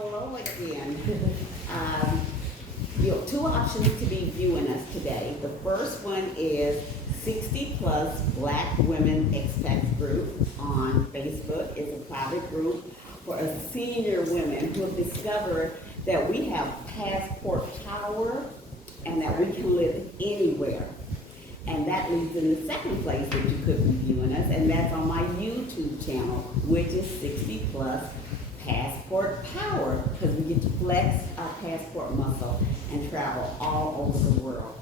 Hello again. You have two options to be viewing us today. The first one is 60 plus Black women expats group on Facebook. It's a private group for senior women who have discovered that we have passport power and that we can live anywhere. And that leads in the second place that you could be viewing us, and that's on my YouTube channel, which is 60 plus passport power, because we get to flex our passport muscle and travel all over the world.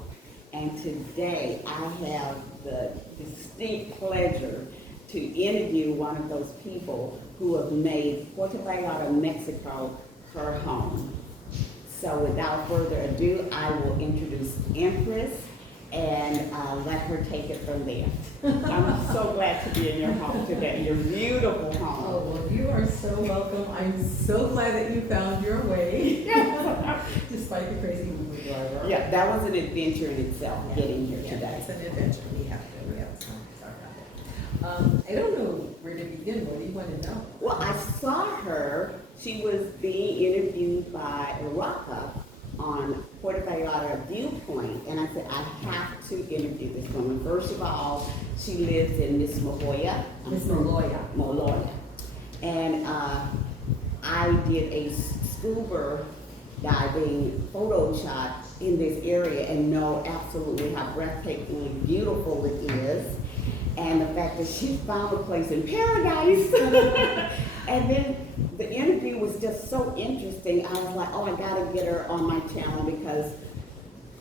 And today I have the distinct pleasure to interview one of those people who have made Puerto Vallarta, Mexico, her home. So without further ado, I will introduce Empress and let her take it from there. I'm so glad to be in your home today, your beautiful home. Oh, well, you are so welcome. I'm so glad that you found your way, despite the crazy Uber driver. Yeah, that was an adventure in itself, getting here today. It's an adventure. We have time to talk about it. I don't know where to begin. What do you want to know? Well, I saw her. She was being interviewed by Rocca on Puerto Vallarta Viewpoint, and I said, I have to interview this woman. First of all, she lives in Miss Maloya. Maloya. And I did a scuba diving photo shot in this area and know absolutely how breathtakingly beautiful it is. And the fact that she found a place in paradise. And then the interview was just so interesting. I was like, oh, I gotta get her on my channel because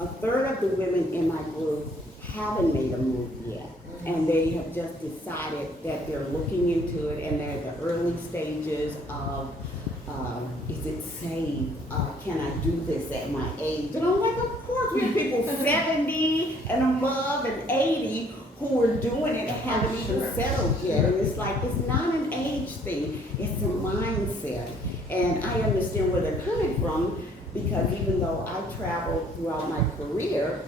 a third of the women in my group haven't made a move yet. And they have just decided that they're looking into it and they're at the early stages of, is it safe? Can I do this at my age? And I'm like, of course, we have people 70 and above and 80 who are doing it and haven't even settled yet. And it's like, it's not an age thing, it's a mindset. And I understand where they're coming from because even though I traveled throughout my career,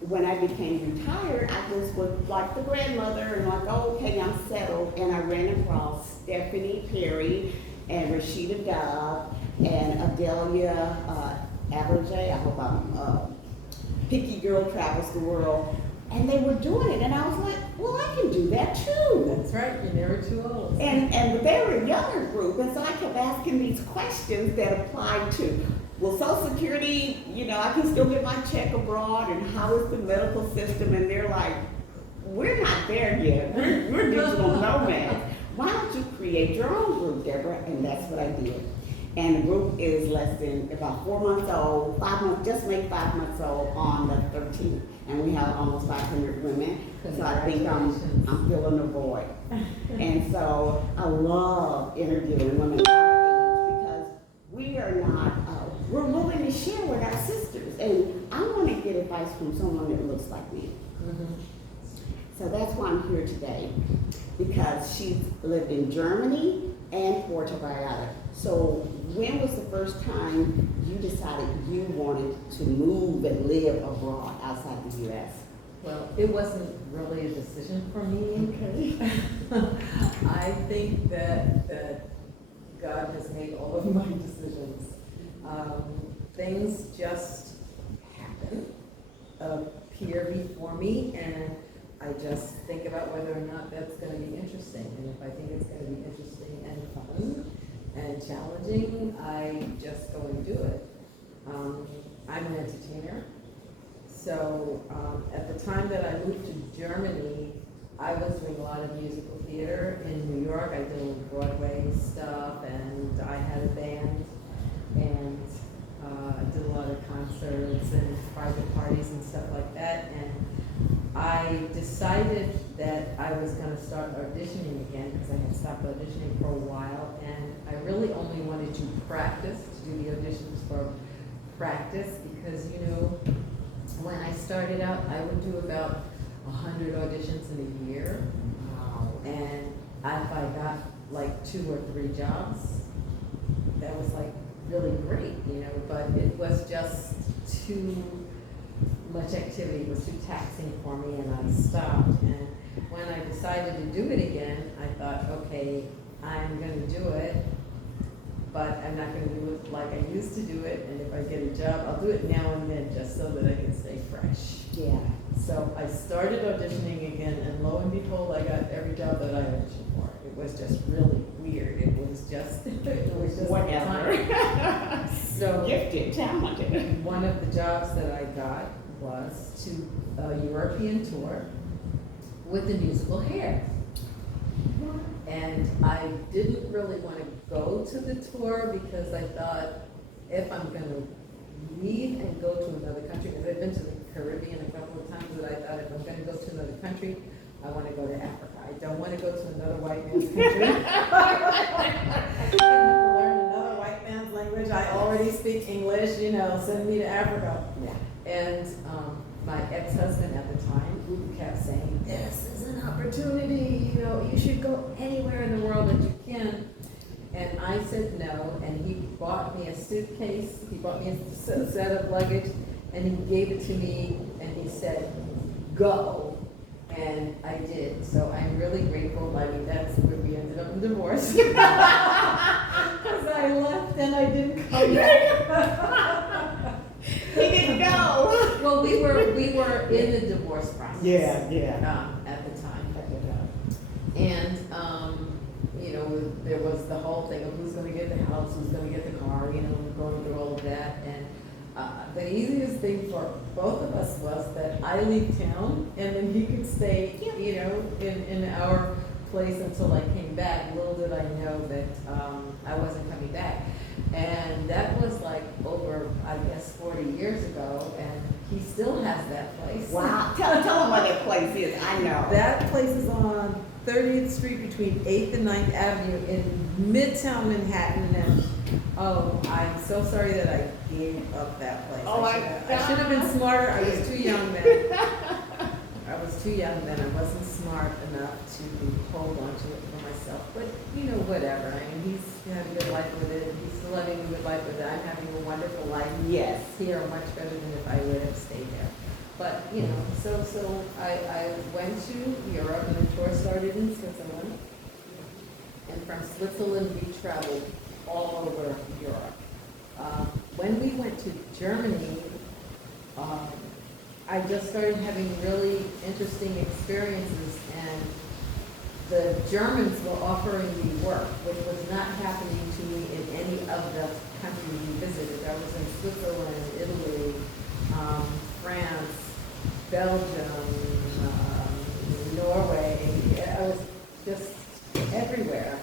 when I became retired, I just was like the grandmother and like, oh, okay, I'm settled. And I ran across Stephanie Perry and Rashida Dove and Adelia Aberjay. I hope I'm Picky Girl Travels the World. And they were doing it, and I was like, well, I can do that too. That's right, you're never too old. And they were a younger group, and so I kept asking these questions that applied to, well, Social Security, I can still get my check abroad, and how is the medical system? And they're like, we're not there yet. We're digital nomads. Why don't you create your own group, Deborah? And that's what I did. And the group is less than about 4 months old, 5 months, just made 5 months old on the 13th. And we have almost 500 women. So I think I'm filling the void. And so I love interviewing women our age because we are not, we're willing to share with our sisters. And I want to get advice from someone that looks like me. So that's why I'm here today, because she's lived in Germany and Puerto Vallarta. So when was the first time you decided you wanted to move and live abroad outside the U.S.? Well, it wasn't really a decision for me. Okay. I think that God has made all of my decisions. Things just happen, appear before me, and I just think about whether or not that's going to be interesting. And if I think it's going to be interesting and fun and challenging, I just go and do it. I'm an entertainer. So at the time that I moved to Germany, I was doing a lot of musical theater in New York. I did Broadway stuff, and I had a band, and I did a lot of concerts and private parties and stuff like that. And I decided that I was going to start auditioning again because I had stopped auditioning for a while, and I really only wanted to practice, to do the auditions for practice, because when I started out, I would do about 100 auditions in a year. Wow. And if I got like 2 or 3 jobs, that was like really great, but it was just too much activity. It was too taxing for me, and I stopped. And when I decided to do it again, I thought, okay, I'm going to do it, but I'm not gonna do it like I used to do it, and if I get a job, I'll do it now and then, just so that I can stay fresh. Yeah. So I started auditioning again, and lo and behold, I got every job that I auditioned for. It was just really weird, it was just Whatever. time. So, Gifted, talented. one of the jobs that I got was to a European tour with the musical Hair. And I didn't really want to go to the tour because I thought if I'm gonna leave and go to another country, because I've been to the Caribbean a couple of times, but I thought if I'm gonna go to another country, I want to go to Africa. I don't want to go to another white man's country. I have to learn another white man's language. I already speak English, you know, send me to Africa. Yeah. And my ex-husband at the time, who kept saying, this is an opportunity, you know, you should go anywhere in the world that you can. And I said no, and he bought me a suitcase, he bought me a set of luggage, and he gave it to me, and he said, go. And I did, so I'm really grateful. I mean, that's where we ended up in divorce. Because I left and I didn't come back. He didn't know. Well, we were in the divorce process. Yeah. At the time. And, you know, there was the whole thing of who's gonna get the house, who's gonna get the car, you know, going through all of that. And the easiest thing for both of us was that I leave town and then he could stay, you know, in our place until I came back. Little did I know that I wasn't coming back. And that was like over, I guess, 40 years ago, and he still has that place. Wow. Tell him what that place is. I know. That place is on 30th Street between 8th and 9th Avenue in Midtown Manhattan. And oh, I'm so sorry that I gave up that place. Oh, I should have been smarter. I was too young then. I was too young then. I wasn't smart enough to hold on to it for myself. But, you know, whatever. I mean, he's had a good life with it. He's still having a good life with it. I'm having a wonderful life. Yes. Here, much better than if I would have stayed there. But, you know, so I went to Europe, and the tour started in Switzerland. And from Switzerland, we traveled all over Europe. When we went to Germany, I just started having really interesting experiences, and the Germans were offering me work, which was not happening to me in any of the countries we visited. I was in Switzerland, Italy, France, Belgium, Norway. I was just everywhere.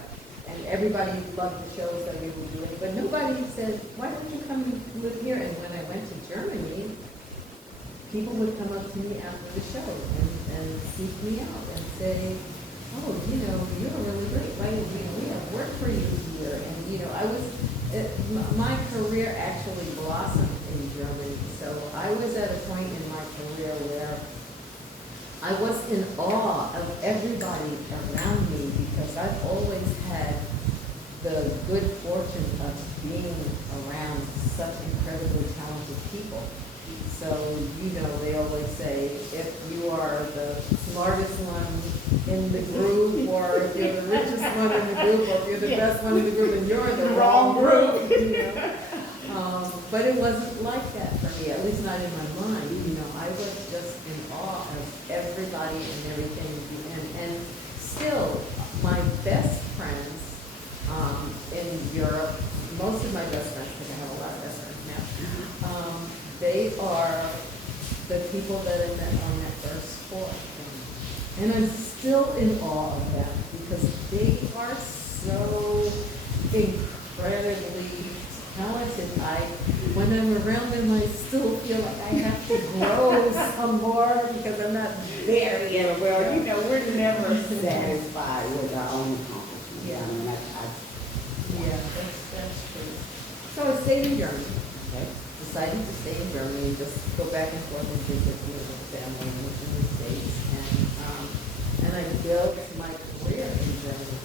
And everybody loved the shows that we were doing, but nobody said, why don't you come live here? And when I went to Germany, people would come up to me after the show and seek me out and say, oh, you know, you're really great, right? We have work for you here. And, you know, my career actually blossomed in Germany. So I was at a point in my career where I was in awe of everybody around me, because I've always had the good fortune of being around such incredibly talented people. So, you know, they always say, if you are the smartest one in the group, or if you're the richest one in the group, or if you're the best one in the group, and you're the wrong group, you know. But it wasn't like that for me, at least not in my mind. You know, I was just in awe of everybody and everything. And still, my best friends in Europe, most of my best friends, because I have a lot of best friends now, they are the people that I met on that first tour. And I'm still in awe of them, because they are so incredibly talented. When I'm around them, I still feel like I have to grow some more, because I'm not there yet. Well, you know, we're never satisfied with our own accomplishments. Yeah. I mean, Yeah, that's true. So I stayed in Germany. okay. Decided to stay in Germany, just go back and forth and visit with family in the States. And I built my career in Germany.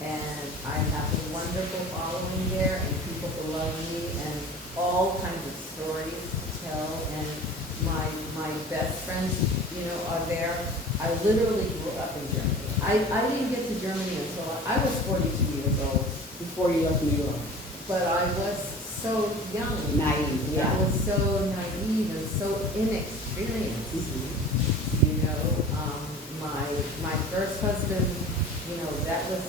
And I have a wonderful following there, and people who love me, and all kinds of stories to tell. And my best friends, you know, are there. I literally grew up in Germany. I didn't get to Germany until I was 42 years old. Before you left New York. but I was so young. Naive, I yeah. was so naive and so inexperienced. Mhm. You know, my first husband, you know, that was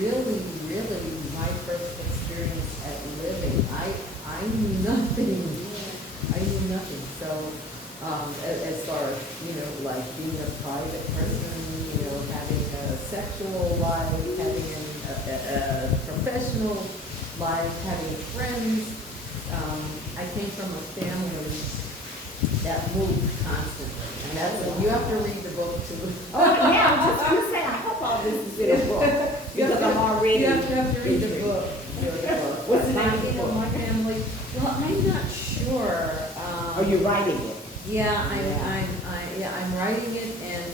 really, really my first experience at living. I knew nothing. I knew nothing. So, as far as, you know, like being a private person, you know, having a sexual life, having a professional life, having friends. I came from a family that moved constantly. And that's, you have to read the book too. Oh, yeah, I was just gonna say, I hope all this is in a book, because I'm already. You have to read the book. What's the name of the You know, book? my family, well, I'm not sure. Are you writing it? Yeah, Yeah. I'm writing it, and,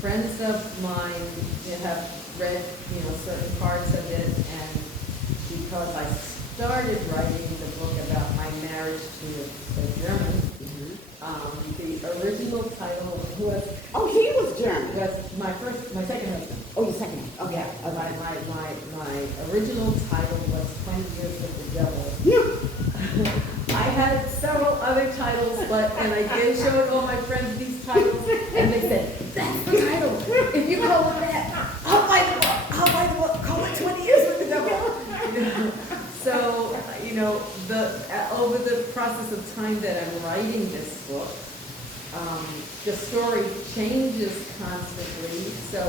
friends of mine have read, you know, certain parts of it, and because I started writing the book about my marriage to a German, the original title was, Oh, he was German. my second husband. Oh, your second name. Okay. Yeah, my original title was 20 Years with the Devil. Yeah. I had several other titles, and I did show all my friends these titles, and they said, that's the title. If you call it that, I'll buy the book. I'll buy the book. Call it 20 Years with the Devil. You know? So, you know, over the process of time that I'm writing this book, the story changes constantly, so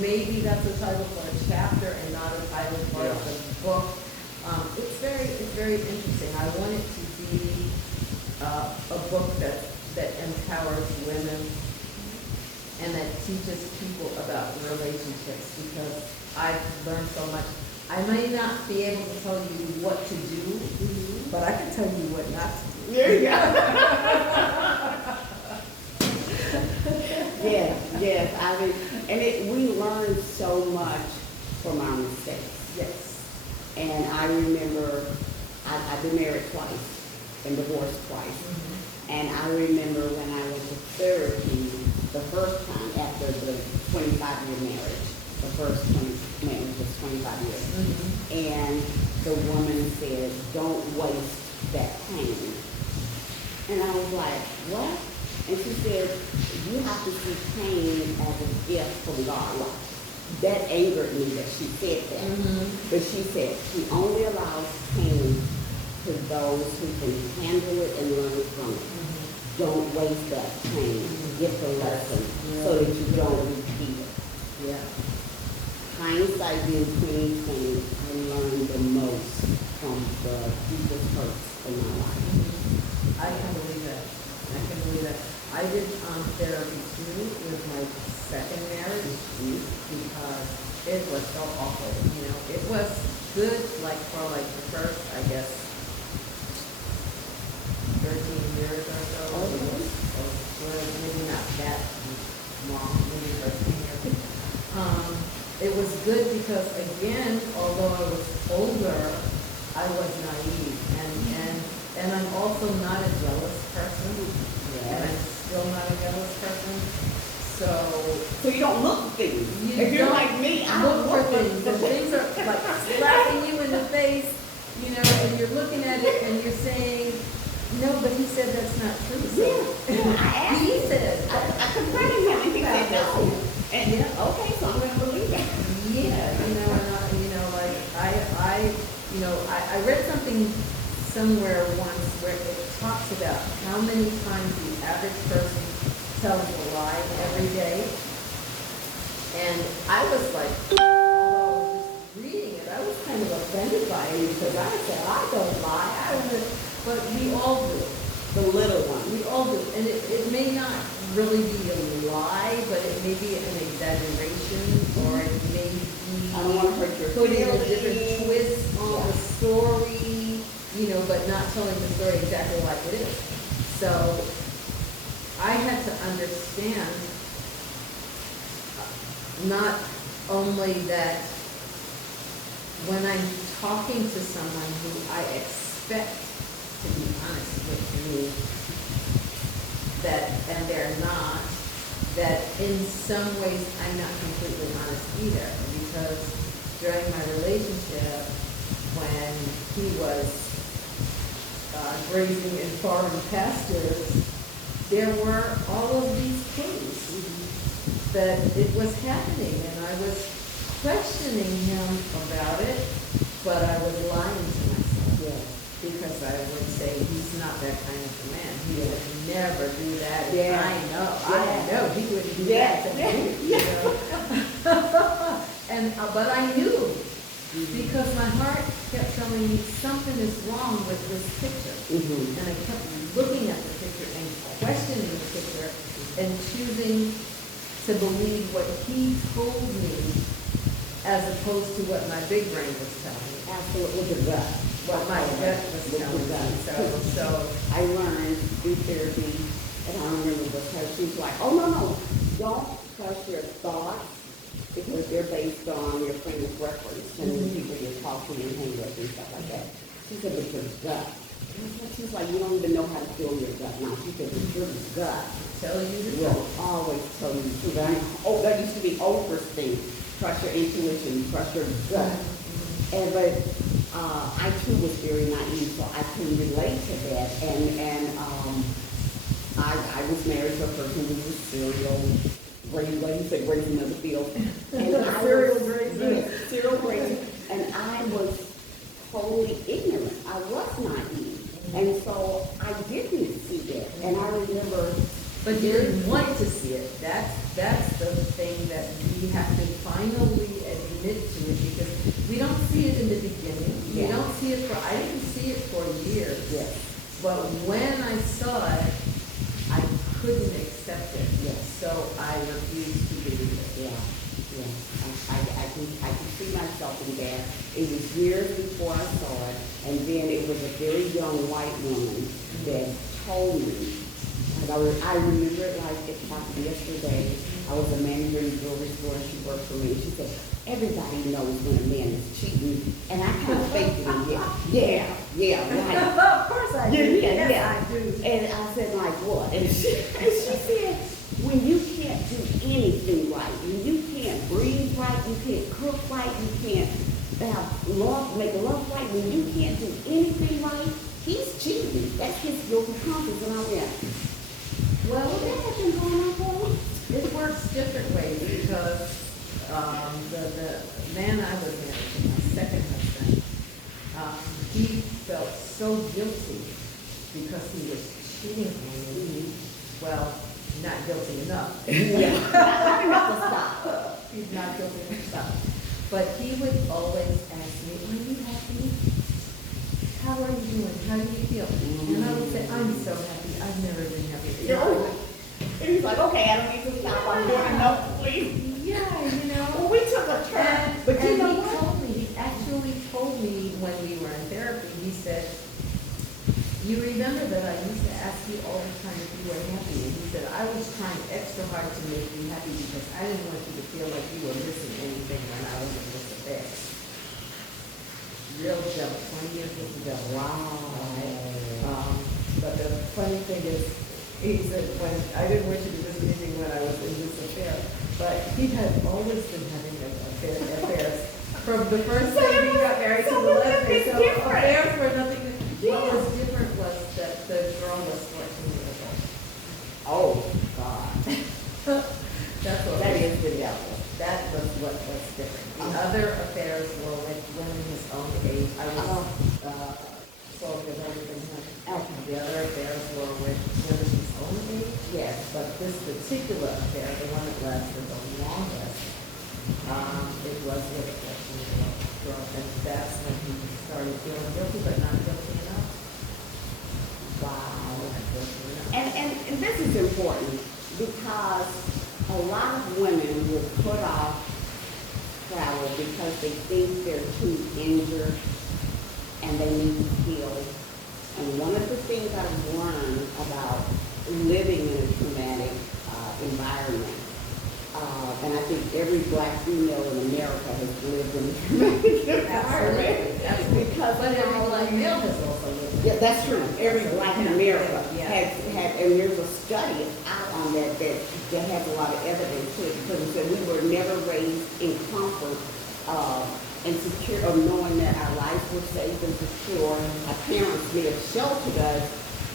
maybe that's a title for a chapter and not a title for the book. It's very interesting. I want it to be a book that empowers women and that teaches people about relationships, because I've learned so much. I may not be able to tell you what to do, but I can tell you what not to do. There you go. Yes, I mean, and we learn so much from our mistakes. Yes. And I remember, I've been married twice and divorced twice. And I remember when I went to therapy the first time after the 25-year marriage. The first marriage was 25 years. And the woman said, don't waste that pain. And I was like, what? And she said, you have to see pain as a gift from God. Like, that angered me that she said that. But she said, he only allows pain to those who can handle it and learn from it. Don't waste that pain. Get the lesson so that you don't repeat it. Yeah. Hindsight being 2020, I learned the most from the deepest hurts in my life. I can believe that. I can believe that. I did therapy too with my second marriage because it was so awful. You know, it was good for the first, I guess, 13 years or so. Or maybe not that long, maybe 13 years. It was good because, again, although I was older, I was naive, and I'm also not a jealous person, and I'm still not a jealous person. So you don't look for things. You If you're don't like me, I look don't for things. The things are like slapping you in the face, you know, and you're looking at it and you're saying, no, but he said that's not true. So I asked he said, I confronted him and he said no. And okay, so I'm gonna believe that. yeah, you know, and I read something somewhere once where it talks about how many times the average person tells a lie every day. And I was like, although I was just reading it, I was kind of offended by it because I said, I don't lie, I don't, but we all do. The little one. We all do, and it may not really be a lie, but it may be an exaggeration, or it may be I don't want to hurt your putting a feelings. different twist on the story, you know, but not telling the story exactly like it is. So I had to understand not only that when I'm talking to someone who I expect to be honest with me, and they're not, that in some ways I'm not completely honest either, because during my relationship, when he was grazing in foreign pastures, there were all of these clues that it was happening, and I was questioning him about it, but I was lying to myself. Yeah. Because I would say, he's not that kind of a man. He would never do that. Yeah. I know, he wouldn't do Yeah. that to me, you know. But I knew, because my heart kept telling me something is wrong with this picture. And I kept looking at the picture and questioning the picture and choosing to believe what he told me as opposed to what my big brain was telling me. Absolutely, with the gut. What my gut was telling me. So I learned through therapy, and I remember because she's like, oh, no, don't trust your thoughts because they're based on your frame of reference and the people you're talking and hanging with and stuff like that. She said, it's your gut. She's like, you don't even know how to feel your gut now. She said, it's your gut. tell you the Will truth. always tell you the truth. That used to be Oprah's thing. Trust your intuition, trust your gut. But I too was very naive, so I can relate to that. And I was married to a person who was serial grazing, like you said, grazing of the field. And I Serial was- grazing. yes, serial grazing. And I was totally ignorant. I was naive. And so I didn't see that. And I remember. But you didn't want to see it. That's the thing that we have to finally admit to it, because we don't see it in the beginning. We Yeah. don't see it I didn't see it for years. Yes. But when I saw it, I couldn't accept it. Yes. So I refused to believe it. Yeah, yeah. I can see myself in that. It was years before I saw it, and then it was a very young white woman that told me. And I remember it like it happened yesterday. I was a manager in a jewelry store, and she worked for me, and she said, everybody knows when a man is cheating, and I kind of faked it. Right. Of course I do. Yeah. Yes, I do. And I said, like what? And she said, when you can't do anything right, when you can't breathe right, you can't cook right, you can't make love right, when you can't do anything right, he's cheating. That's his guilty conscience. And I went, well, that has been going on for a while. It works different ways, because the man I was married to, my second husband, he felt so guilty because he was cheating on me. Well, not guilty enough. Yeah. I have to stop. He's not guilty enough to stop. But he would always ask me, are you happy? How are you doing? How do you feel? And I would say, I'm so happy. I've never been happier. You know, And he's like, okay, I don't need to stop. I'm doing enough, please. yeah, you know. Well, we took a turn, but you And know he what? told me, he actually told me when we were in therapy, he said, you remember that I used to ask you all the time if you were happy? And he said, I was trying extra hard to make you happy because I didn't want you to feel like you were missing anything when I was in this affair. Real joke, 20 years ago. Wow. But the funny thing is, he said, I didn't want you to miss anything when I was in this affair, but he had always been having affairs from the first day he got married to the last day. So affairs were nothing. What was different was that the girl was 14 years old. Oh, God. That's what That was, is the devil. that was what was different. The other affairs were with women his own age. I was so good everything. Okay. The other affairs were with women his own age. Yes. But this particular affair, the one that lasted the longest, it was with a 14-year-old girl, and that's when he started feeling guilty, but not guilty enough. Wow. Not guilty enough. And this is important because a lot of women will put off travel because they think they're too injured and they need to heal. And one of the things I've learned about living in a traumatic environment, and I think every black female in America has lived in a traumatic environment. Absolutely. Because But every black male has also lived. yeah, that's true. Every black in America Yeah. has, and there's a study out on that has a lot of evidence to it, because it said we were never raised in comfort and secure, of knowing that our lives were safe and secure. Our parents may have sheltered us,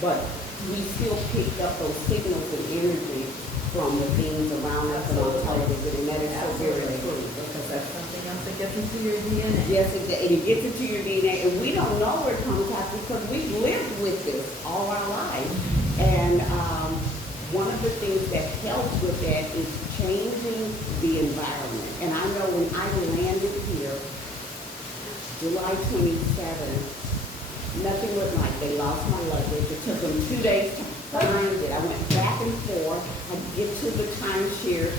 but we still picked up those signals and energy from the things around us and on television, and that is so very true. Because that's something else that gets into your DNA. Yes, and it gets into your DNA, and we don't know where it comes out because we've lived with this all our lives. And one of the things that helps with that is changing the environment. And I know when I landed here, July 27th, nothing was like, they lost my luggage. It took them 2 days to find it. I went back and forth. I get to the timeshare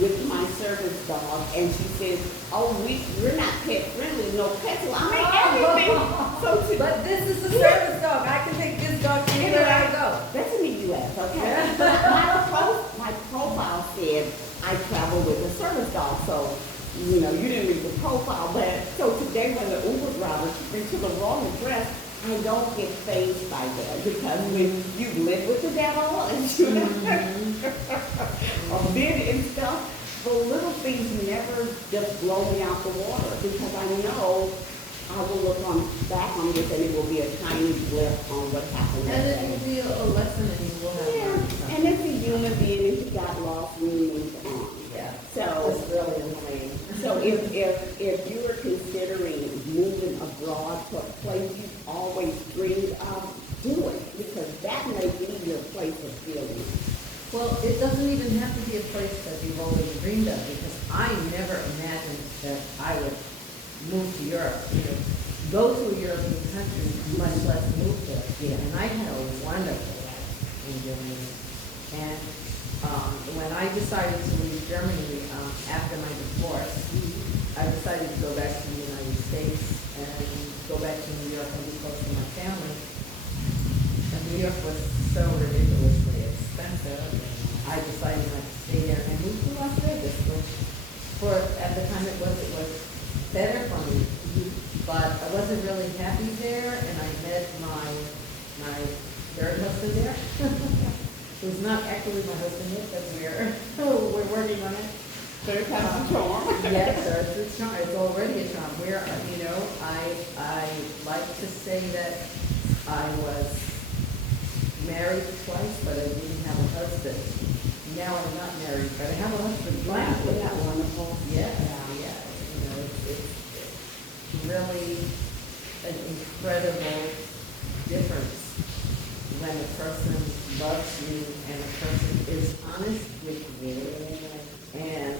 with my service dog, and she says, "Oh, we're not pet friendly, no pets." Well, I mean, everything. But this is a service dog. I can take this dog anywhere I go. That's in the U.S., okay? But my profile said I travel with a service dog, so you know you didn't read the profile. But so today, when the Uber driver took me to the wrong address, I don't get fazed by that because when you live with the devil and you or been and stuff, the little things never just blow me out the water because I know I will look back on this and it will be a tiny blip on what happened. And it will be a lesson and you will have learned something. And it's a human being and he got lost and we moved on. Yeah. So it's really annoying. So if you are considering moving abroad to a place you've always dreamed of, do it because that may be your place of healing. Well, it doesn't even have to be a place that you've always dreamed of because I never imagined that I would move to Europe, go to a European country, much less move there. Yeah. And I had a wonderful life in Germany. And when I decided to leave Germany after my divorce, I decided to go back to the United States and go back to New York and be close to my family. And New York was so ridiculously expensive. I decided not to stay there and moved to Las Vegas, which at the time it was better for me. But I wasn't really happy there, and I met my third husband there. Who's not actually my husband yet, because we're working on it. Third time's a charm. Yes, it's a charm. It's already a charm. I like to say that I was married twice, but I didn't have a husband. Now I'm not married, but I have a husband. Isn't that wonderful? Yeah. It's really an incredible difference when a person loves you and a person is honest with you and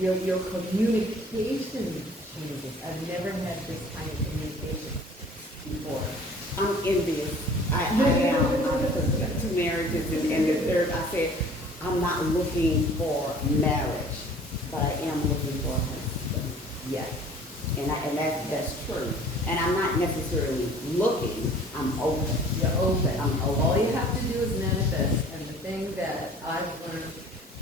your communication changes. I've never had this kind of communication before. I'm envious. I am. Because 2 marriages and the third, I said, I'm not looking for marriage, but I am looking for a husband. Yes. And that's true. And I'm not necessarily looking, I'm open. You're open. I'm open. All you have to do is manifest. And the thing that I've learned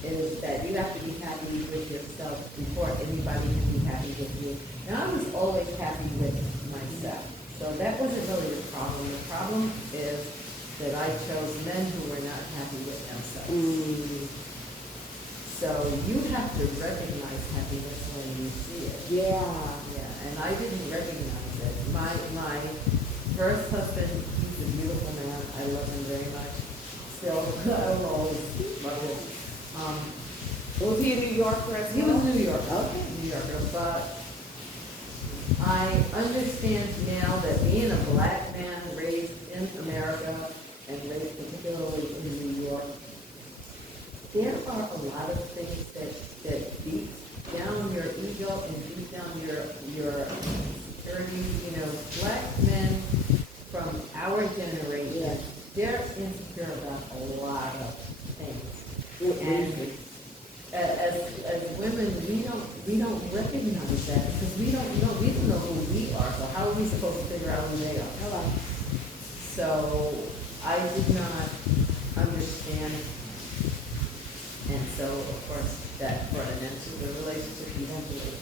is that you have to be happy with yourself before anybody can be happy with you. And I was always happy with myself. So that wasn't really the problem. The problem is that I chose men who were not happy with themselves. So you have to recognize happiness when you see it. Yeah. And I didn't recognize it. My first husband, he's a beautiful man. I love him very much. Still, I will always love him. Was he in New York for us? He was New York. Okay. New Yorker, but I understand now that being a black man raised in America and raised particularly in New York, there are a lot of things that beat down your ego and beat down your insecurity. Black men from our generation, they're insecure about a lot of things. And as women, we don't recognize that because we don't know who we are. So how are we supposed to figure out who they are? Hello. So I did not understand. And so, of course, that brought an end to the relationship eventually.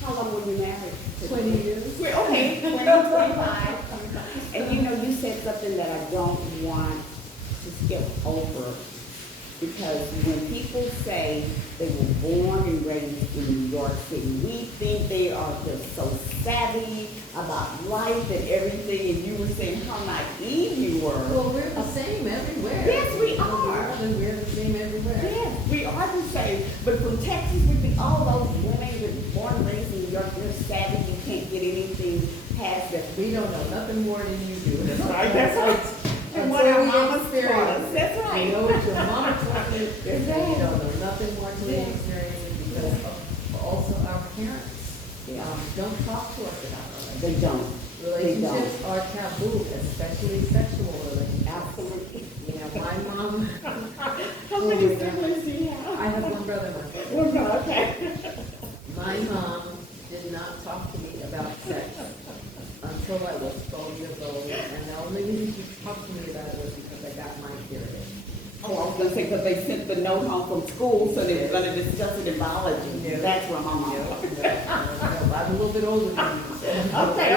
How long were you married? 20 years. Okay, 20, 25. And you said something that I don't want to skip over. Because when people say say they were born and raised in New York City. We think they are just so savvy about life and everything, and you were saying how naive you were. Well, we're the same everywhere. Yes, we are. We're the same everywhere. Yes, we are the same. But from Texas, we think all those women that were born and raised in New York, they're savvy. You can't get anything past that. We don't know nothing more than you do. That's right. That's right. And what our mamas taught us. That's right. You know what your mama taught you. That's You right. don't know nothing more till you experience it, because also our parents don't talk to us about relationships. They don't. Relationships are taboo, especially sexual relationships. Absolutely. You know, my mom. How many siblings do you have? I have one brother. One brother, okay. My mom did not talk to me about sex until I was 12 years old, and the only reason she talked to me about it was because I got my period. Oh, I was gonna say, because they sent the note home from school, so they were gonna discuss it in biology. Yeah. That's where my mom No, was. no, I'm a little bit older than you. So Okay.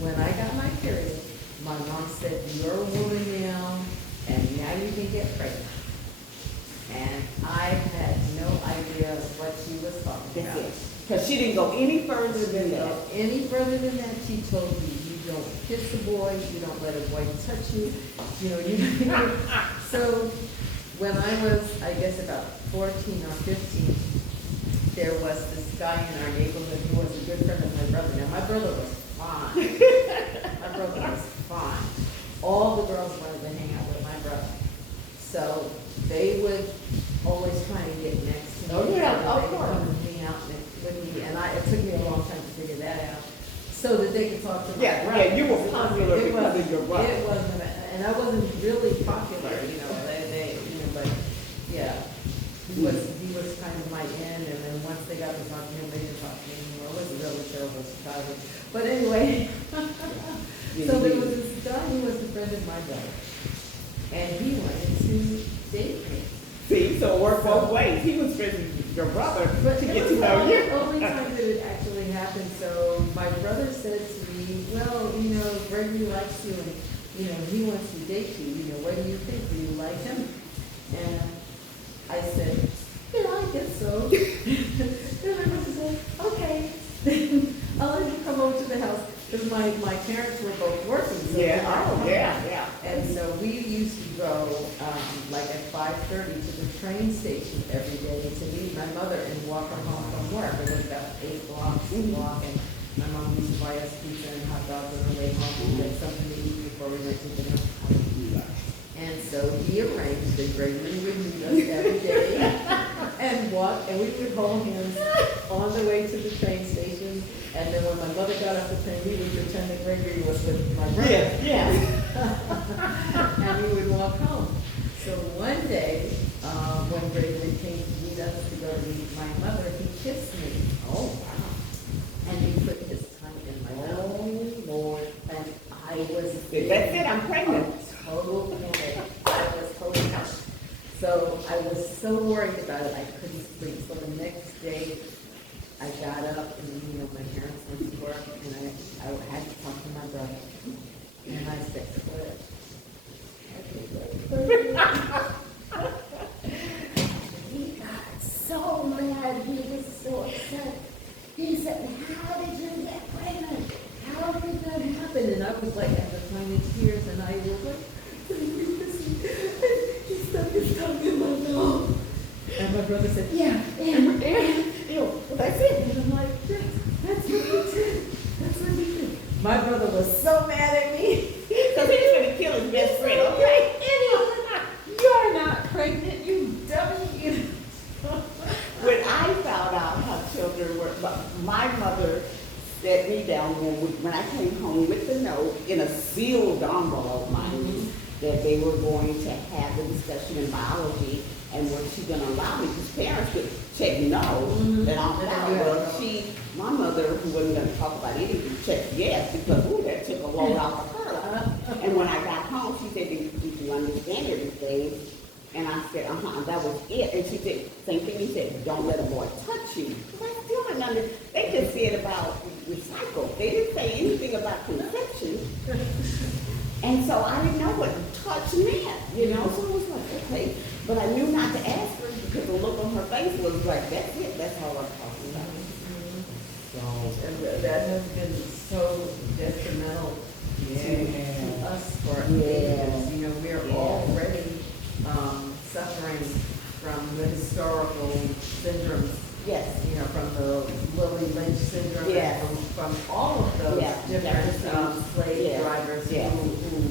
When I got my period, my mom said, "You're a woman now, and now you can get pregnant." And I had no idea what she was talking That's about. it. Because she didn't go any further than that. Any further than that, she told me, you don't kiss a boy, you don't let a boy touch you, you know, you. So, when I was, I guess about 14 or 15, there was this guy in our neighborhood who was a good friend of my brother. Now, my brother was fine. My brother was fine. All the girls wanted to hang out with my brother. So, they would always try and get next to me. Oh, yeah, So of they would course. come with me out with me, and it took me a long time to figure that out, so that they could talk to my Yeah, brother. yeah, you were popular It because was- of your brother. It wasn't, and I wasn't really popular, you know, but, yeah. He was kind of my in, and then once they got to talk to him, they didn't talk to me anymore. It was a really terrible surprise. But anyway, so there was this guy who was a friend of my brother, and he wanted to date me. See, so it worked both ways. He was friends with your brother But to it get was to know the you. only time that it actually happened. So my brother said to me, well, you know, Gregory likes you, and, you know, he wants to date you. You know, what do you think? Do you like him? And I said, yeah, I guess so. Then my brother said, okay, I'll let you come over to the house. Because my parents were both working. So Yeah, they were oh, yeah, yeah. And so we used to go, like at 5:30 to the train station every day to meet my mother and walk her home from work. It was about 8 blocks to walk, and my mom used to buy us pizza and hot dogs on the way home to get something to eat before we went to dinner. And so he arranged that Gregory would meet us every day and walk, and we would hold hands on the way to the train station. And then when my mother got off the train, we would pretend that Gregory was with my brother. Yeah. And we would walk home. So one day, when Gregory came to meet us to go to meet my mother, he kissed me. Oh, wow. And he put his tongue in my mouth. Oh, Lord. And I was That's it, I'm pregnant. total panic. I was totally panicked. So I was so worried about it, I couldn't sleep. So the next day, I got up and, you know, my parents went to work, and I had to talk to my brother. And I said, "What?" He got so mad, he was so upset. He said, "How did you get pregnant? How did that happen?" And I was like at the point in tears, and I was like, he stuck his tongue in my mouth. And my brother said, "Yeah, and That's it. and I'm like, that's what he did. That's what he did." My brother was so mad at me. Because he was going to kill his best friend, okay? You're not pregnant, you dummy. When I found out how children were, my mother set me down when I came home with the note in a sealed envelope, mind you, that they were going to have the discussion in biology, and was she going to allow me? Because parents could check no, then I'm out. Well, my mother, who wasn't going to talk about anything, checked yes, because, ooh, that took a load off of her. And when I got home, she said, did you understand everything? And I said, that was it. And she said, same thing, he said, don't let a boy touch you. Because I still didn't understand. They just said about recycle. They didn't say anything about conception. And so I didn't know what touch meant, you know. So it was like, okay. But I knew not to ask her because the look on her face was like, that's it, that's all I'm talking about. So, And that has been so detrimental to us for ages. You know, we're already suffering from the historical syndromes, yes, you know, from the Lily Lynch syndrome, Yes. from all of those different slave Yes. drivers Yes. who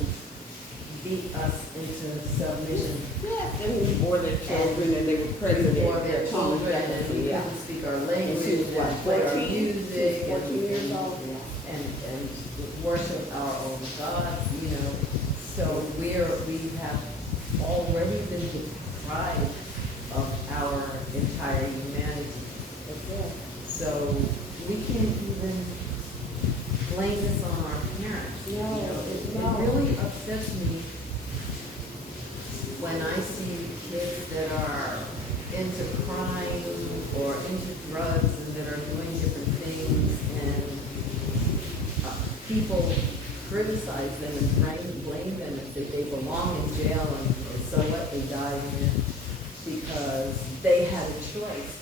beat us into submission. yes, and we bore their children and they were pregnant For their children, and we yeah. couldn't speak our And language, she was what, and play our 14? music, 14 years and, old? and worship our own gods, you know. So we have already been deprived of our entire humanity. So we can't even blame this on our parents. No, You know, no. it really upsets me when I see kids that are into crime or into drugs and that are doing different things, and people criticize them and blame them and say they belong in jail, and so what, they die in it because they had a choice.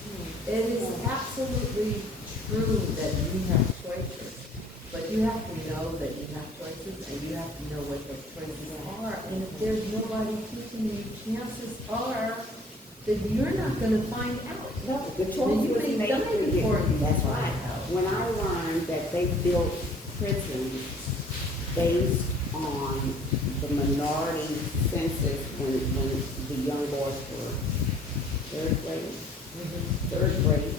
It is absolutely true that you have choices, but you have to know that you have choices, and you have to know what those choices are. And if there's nobody teaching you, chances are that you're not gonna find out. No, the Then choice you was may made die for you. before you That's find right. out. When I learned that they built prisons based on the minority census when the young boys were third grade,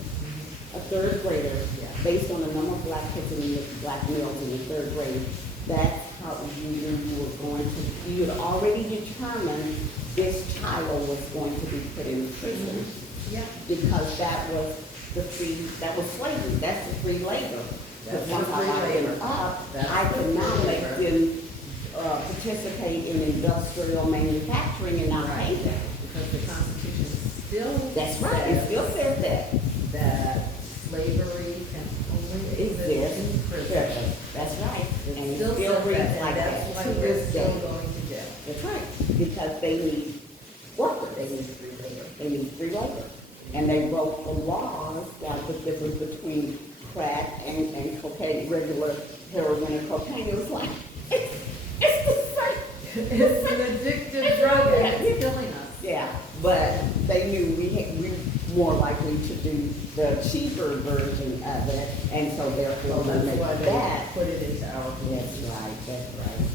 a third grader, Yeah. based on the number of black kids and black males in the third grade, that's how you knew you were going to, you had already determined this child was going to be put in prison. Yeah. Because that was that was slavery, that's the free labor. Because That's once the I free got them labor. up, That's I the could free now make labor. them participate in industrial manufacturing and not pay them. Because the Constitution still That's right, it says still says that. that slavery can only exist in prison. That's right. It And it still still says reads that, like and that's that why to we're this still day. going to jail. That's right, because they need workers. They need free labor. They need free labor. And they wrote the laws that the difference between crack and cocaine, regular heroin and cocaine. It was like, it's the same. It's an addictive drug, and it's killing us. Yeah, but they knew we more likely to do the cheaper version of it, and so therefore Well, we that's make why they that. put it into our That's hands. right, that's right.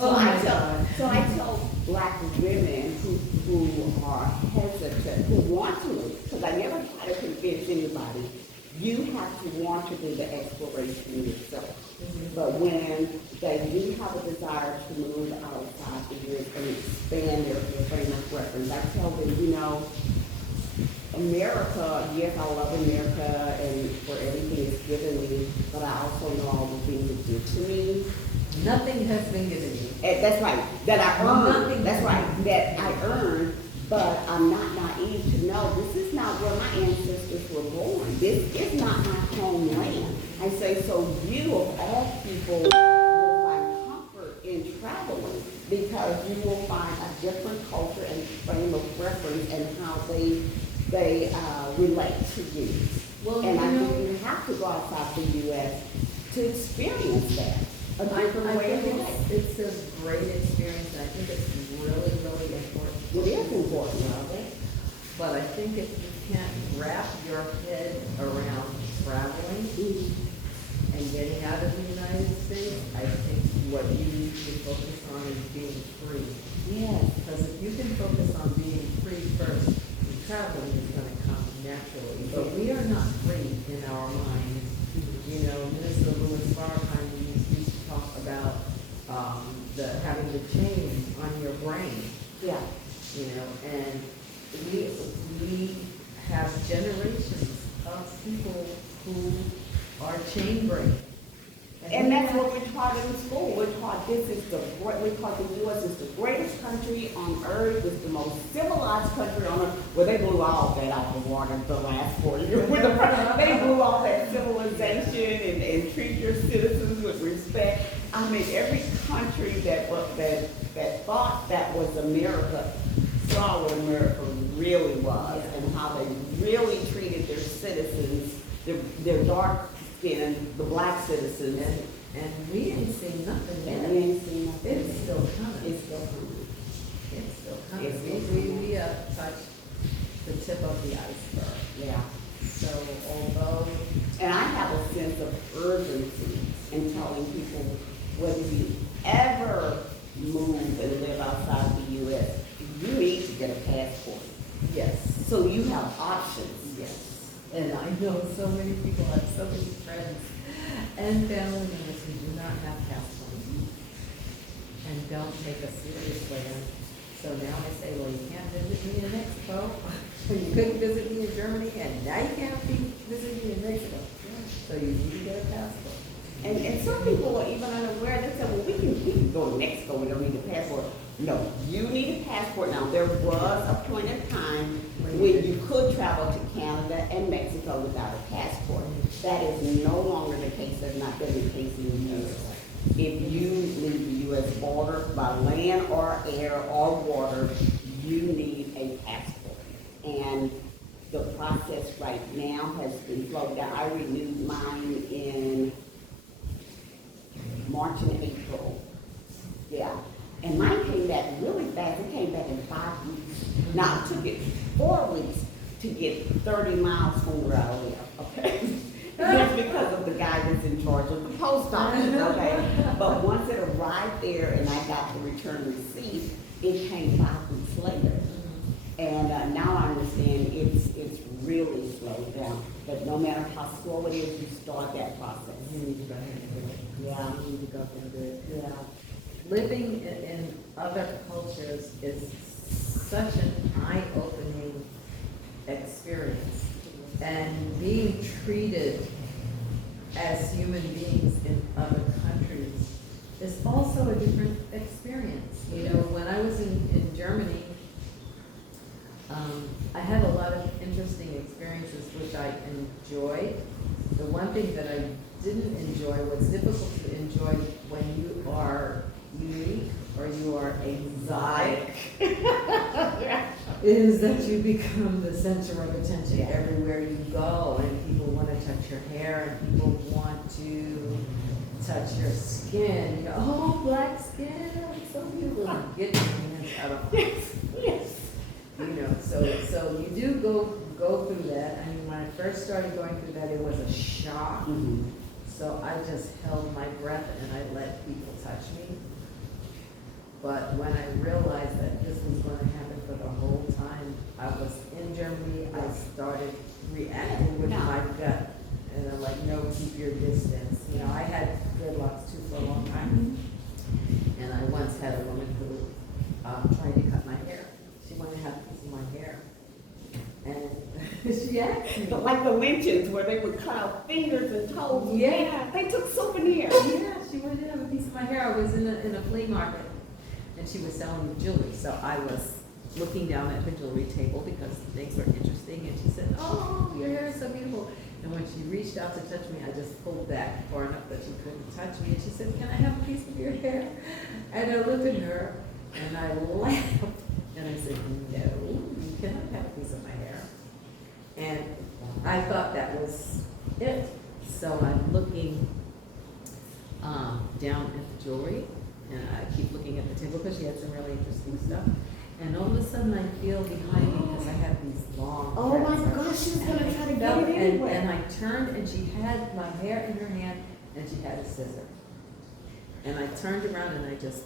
Oh my God. So I tell black women who are hesitant, who want to move, because I never try to convince anybody, you have to want to do the exploration yourself. But when they do have a desire to move outside the grid and expand their frame of reference, I tell them, you know, America, yes, I love America and for everything it's given me, but I also know all the things it did to me. Nothing has been given you. And that's right, that I earned, Nothing. that's right, that I earned, but I'm not naive to know this is not where my ancestors were born. This is not my homeland. I say, so you of all people will find comfort in traveling because you will find a different culture and frame of reference and how they relate to you. Well, And I you know- think you have to go outside the U.S. to experience that. A different I way of think life. it's a great experience, and I think it's really, really important. It is important, right? But I think if you can't wrap your head around traveling and getting out of the United States, I think what you need to focus on is being free. Yes. Because if you can focus on being free first, the traveling is going to come naturally. But we are not free in our minds. You know, Minister Louis Farrakhan used to talk about having the chains on your brain. Yeah. You know, and we have generations of people who are chain breaking. And that's what we're taught in school. We're taught this is we taught the U.S. is the greatest country on earth, it's the most civilized country on earth. Well, they blew all that out of the water the last 4 years. They blew all that civilization and treat your citizens with respect. I mean, every country that thought that was America saw what America really was Yeah. and how they really treated their citizens, their dark skin, the black citizens. And we ain't seen nothing And yet. we ain't seen nothing. It's still coming. It's still coming. It's still coming. It's still We coming. have touched the tip of the iceberg. Yeah. So although, And I have a sense of urgency in telling people whether you ever move and live outside the U.S., you need to get a passport. yes, So you have options. yes. And I know so many people, I have so many friends and family members who do not have passports and don't take us seriously. And so now I say, well, you can't visit me in Mexico, you couldn't visit me in Germany, and now you can't visit me in Mexico. So you need to get a passport. And some people are even unaware. They say, well, we can go to Mexico, we don't need a passport. No, you need a passport now. There was a point in time when you could travel to Canada and Mexico without a passport. That is no longer the case. That's not been the case in years. If you leave the U.S. border by land or air or water, you need a passport. And the process right now has been slowed down. I renewed mine in March and April. Yeah. And mine came back really fast. It came back in 5 weeks. Now, it took it 4 weeks to get 30 miles from where I live, okay? That's because of the guy that's in charge of the post office, okay? But once it arrived there and I got the return receipt, it came 5 weeks later. And now I understand it's really slowed down. But no matter how slow it is, you start that process. You need to go ahead and do it. Yeah. You need to go ahead and do it. Yeah. Living in other cultures is such an eye-opening experience. And being treated as human beings in other countries is also a different experience. You know, when I was in Germany, I had a lot of interesting experiences which I enjoyed. The one thing that I didn't enjoy, what's difficult to enjoy when you are unique or you are exotic, is that you become the center of attention everywhere you go, and people want to touch your hair, and people want to touch your skin. You know, oh, black skin, it's so beautiful. Get your hands out of it. Yes. You know, so you do go through that. I mean, when I first started going through that, it was a shock. Mm-hmm. So I just held my breath and I let people touch me. But when I realized that this was going to happen for the whole time I was in Germany, I started reacting with my gut. And I'm like, no, keep your distance. You know, I had dreadlocks too for a long time. And I once had a woman who tried to cut my hair. She wanted to have a piece of my hair. And she asked me. But like the lynchings where they would cut out fingers and toes. Yeah. They took souvenirs. Yeah, she wanted to have a piece of my hair. I was in a flea market and she was selling jewelry. So I was looking down at the jewelry table because things were interesting, and she said, oh, your hair is so beautiful. And when she reached out to touch me, I just pulled back far enough that she couldn't touch me. And she said, can I have a piece of your hair? And I looked at her and I laughed. And I said, no, you cannot have a piece of my hair. And I thought that was it. So I'm looking down at the jewelry, and I keep looking at the table because she had some really interesting stuff. And all of a sudden I feel behind me because I have these long Oh my dreads. gosh, she's gonna And I try to felt- get it anyway. And I turned and she had my hair in her hand and she had a scissor. And I turned around and I just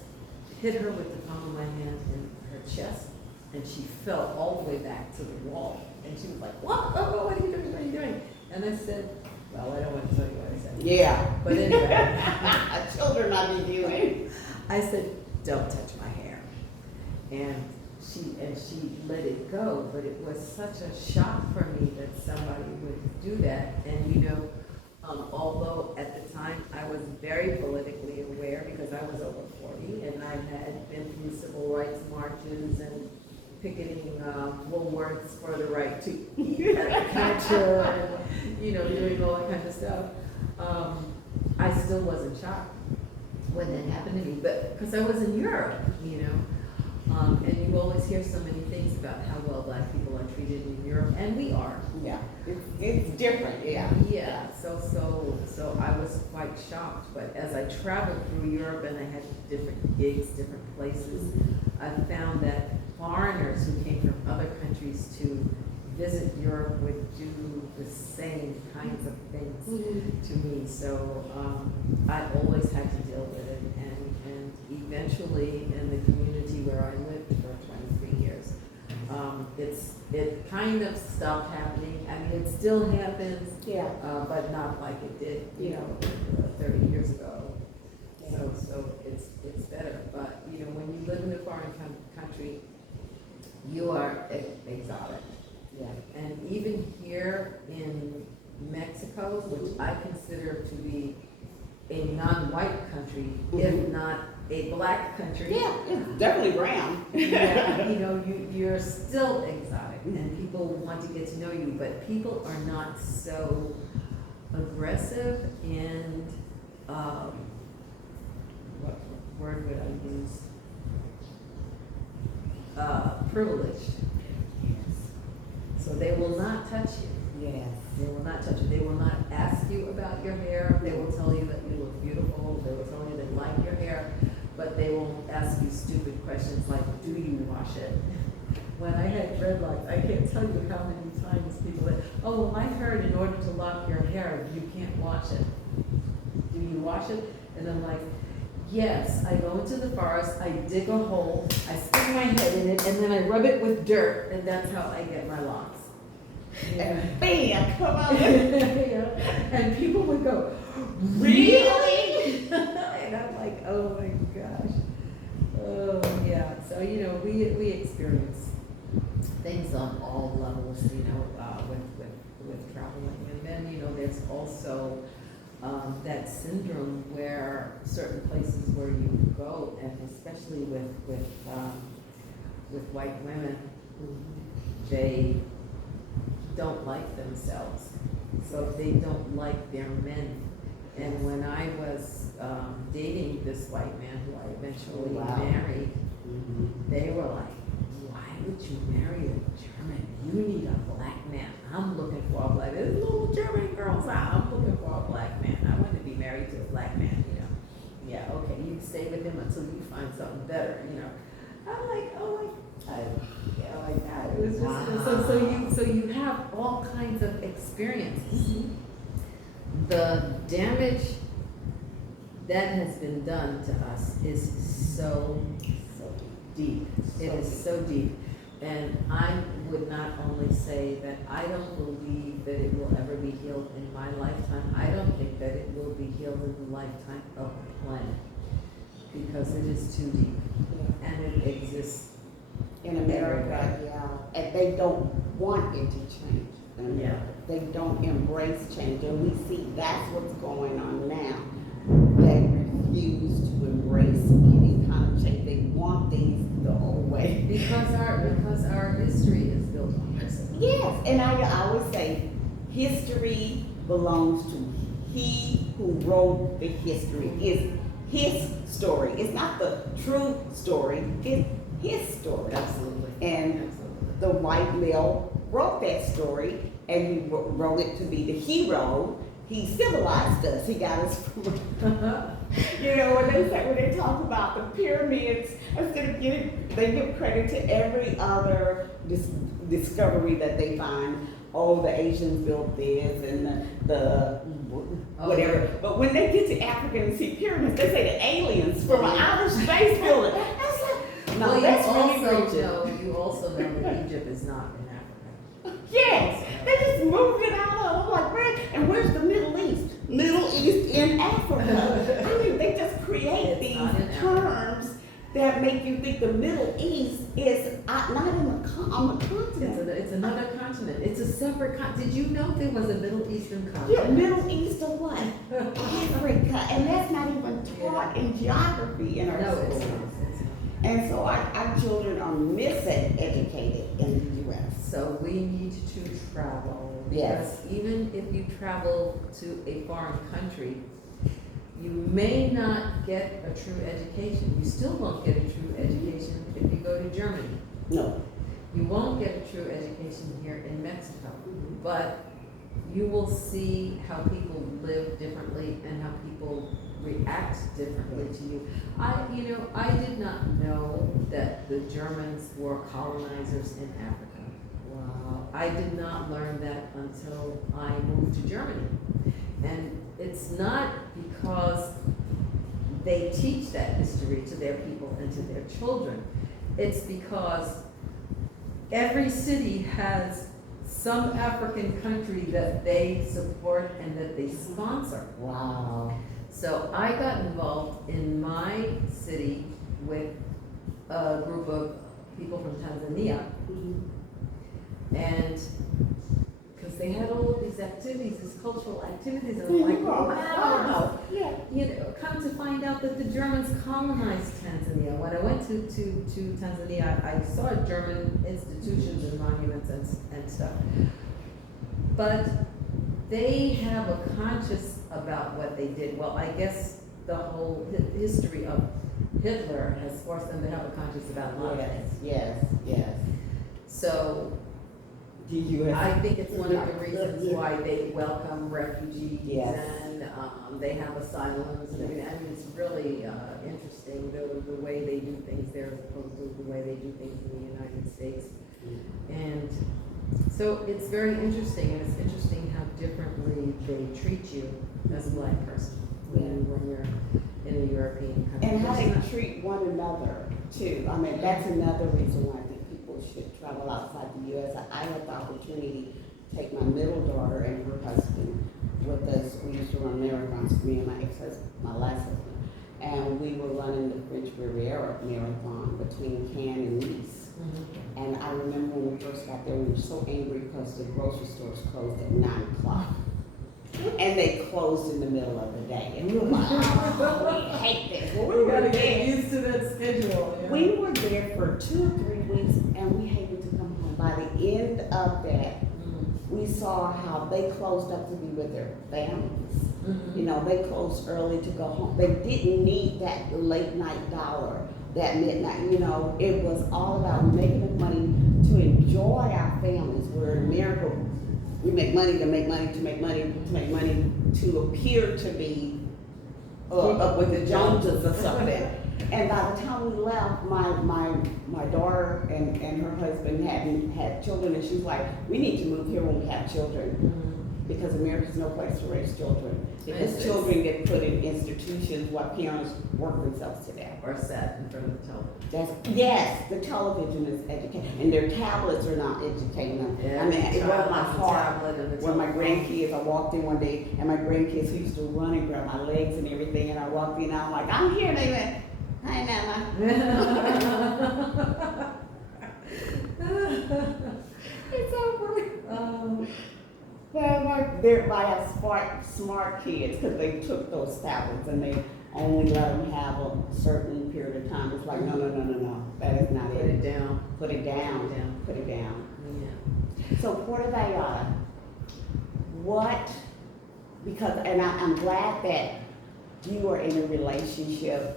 hit her with the palm of my hand in her chest, and she fell all the way back to the wall. And she was like, what? Oh, what are you doing? What are you doing? And I said, well, I don't want to tell you what I said. Yeah. But anyway. Children not be viewing. I said, don't touch my hair. And she let it go, but it was such a shock for me that somebody would do that. And you know, although at the time I was very politically aware because I was over 40 and I had been through civil rights marches and picketing Woolworths for the right to eat at the counter and, you know, doing all that kind of stuff. I still wasn't shocked when that happened to me, but because I was in Europe, you know. And you always hear so many things about how well black people treated in Europe, and we are. Yeah, it's different, yeah. Yeah, so I was quite shocked, but as I traveled through Europe and I had different gigs, different places, I found that foreigners who came from other countries to visit Europe would do the same kinds of things to me. So I always had to deal with it, and eventually in the community where I lived for 23 years, it kind of stopped happening. I mean, it still happens, Yeah. but not like it did, 30 years ago. So it's better. But when you live in a foreign country, you are exotic. Yeah. And even here in Mexico, which I consider to be a non-white country, if not a black country. Yeah, it's definitely brown. Yeah, you're still exotic, and people want to get to know you, but people are not so aggressive and, what word would I use? Privileged. So they will not touch you. Yes. They will not touch you. They will not ask you about your hair. They will tell you that you look beautiful. They will tell you they like your hair, but they won't ask you stupid questions like, do you wash it? When I had dreadlocks, I can't tell you how many times people said, oh, well, I heard in order to lock your hair, you can't wash it. Do you wash it? And I'm like, yes, I go into the forest, I dig a hole, I stick my head in it, and then I rub it with dirt, and that's how I get my locks. Yeah. And bam, come on. And people would go, really? And I'm like, oh my gosh. Oh yeah. So we experience things on all levels, with traveling, and then there's also that syndrome where certain places where you go, and especially with white women, they don't like themselves, so they don't like their men. And when I was dating this white man who I eventually married, they were like, why would you marry a German? You need a black man. I'm looking for a black man. There's little German girls out. I'm looking for a black man. I want to be married to a black man, Yeah, okay, you can stay with him until you find something better, I'm like, oh my God. It was just, so you have all kinds of experiences. The damage that has been done to us is so deep. It is so deep. And I would not only say that I don't believe that it will ever be healed in my lifetime, I don't think that it will be healed in the lifetime of the planet, because it is too deep. And it exists In America, and they don't want it to change. They don't embrace change, and we see that's what's going on now. They refuse to embrace any kind of change. They want things the old way. Because our history is built on this. Yes, and I always say, history belongs to he who wrote the history. It's his story. It's not the true story. It's his story. Absolutely. And the white male wrote that story, and he wrote it to be the hero. He civilized us. He got us from, when they talk about the pyramids, instead of they give credit to every other discovery that they find. Oh, the Asians built this and the whatever. But when they get to Africa and see pyramids, they say the aliens from an outer space building. I was like, no, that's really reaching. You also know that Egypt is not in Africa. Yes, they just moved it out of. I'm like, where's the Middle East? Middle East in Africa. I mean, they just create these terms that make you think the Middle East is not on the continent. It's another continent. It's a separate continent. Did you know there was a Middle Eastern continent? Yeah, Middle East of what? Africa, and that's not even taught in geography in our schools. It's not. And so our children are miseducated in the U.S. So we need to travel. Yes. Because even if you travel to a foreign country, you may not get a true education. You still won't get a true education if you go to Germany. No. You won't get a true education here in Mexico, Mhm. but you will see how people live differently and how people react differently to you. I did not know that the Germans were colonizers in Africa. Wow. I did not learn that until I moved to Germany. And it's not because they teach that history to their people and to their children. It's because every city has some African country that they support and that they sponsor. Wow. So I got involved in my city with a group of people from Tanzania, Mhm. and because they had all of these activities, these cultural activities, and I'm like, wow. Yeah. Come to find out that the Germans colonized Tanzania. When I went to Tanzania, I saw German institutions and monuments and stuff. But they have a conscience about what they did. Well, I guess the whole history of Hitler has forced them to have a conscience about a lot of things. Yes. So The U.S. I think it's one of the reasons why they welcome refugees Yes. and they have asylums and everything. I mean, it's really interesting the way they do things there as opposed to the way they do things in the United States. And so it's very interesting, and it's interesting how differently they treat you as a Black person when you're in a European country. And how they treat one another too. I mean, that's another reason why I think people should travel outside the U.S. I had the opportunity to take my middle daughter and her husband with us. We used to run marathons, me and my ex-husband, my last husband, and we were running the French Riviera marathon between Cannes and Nice. Mhm. And I remember when we first got there, we were so angry because the grocery stores closed at 9 o'clock. And they closed in the middle of the day. And we were like, oh, we hate this. Well, we You were gotta get there. used to that schedule. Yeah. We were there for 2 or 3 weeks and we hated to come home. By the end of that, we saw how they closed up to be with their families. Mhm. You know, they closed early to go home. They didn't need that late night dollar, that midnight. You know, it was all about making the money to enjoy our families. Where in America, we make money to make money to make money to make money to appear to be up with the Joneses or something. And by the time we left, my daughter and her husband had children, and she was like, we need to move here when we have children. Mhm. Because America's no place to raise children. Because It's- children get put in institutions while parents work themselves to death. Or sat in front of the television. Yes, the television is educating, and their tablets are not educating them. Yeah, I mean, it the broke child my has a heart tablet and a when my telephone. grandkids, I walked in one day, and my grandkids used to run and grab my legs and everything, and I walked in, and I'm like, I'm here, and they went, hi, Mama. It's over. They're by smart kids, because they took those tablets and they only let them have a certain period of time. It's like, no, that is not Put it. it down. Put it down. Put it down. Put it down. Yeah. So Puerto Vallarta, and I'm glad that you were in a relationship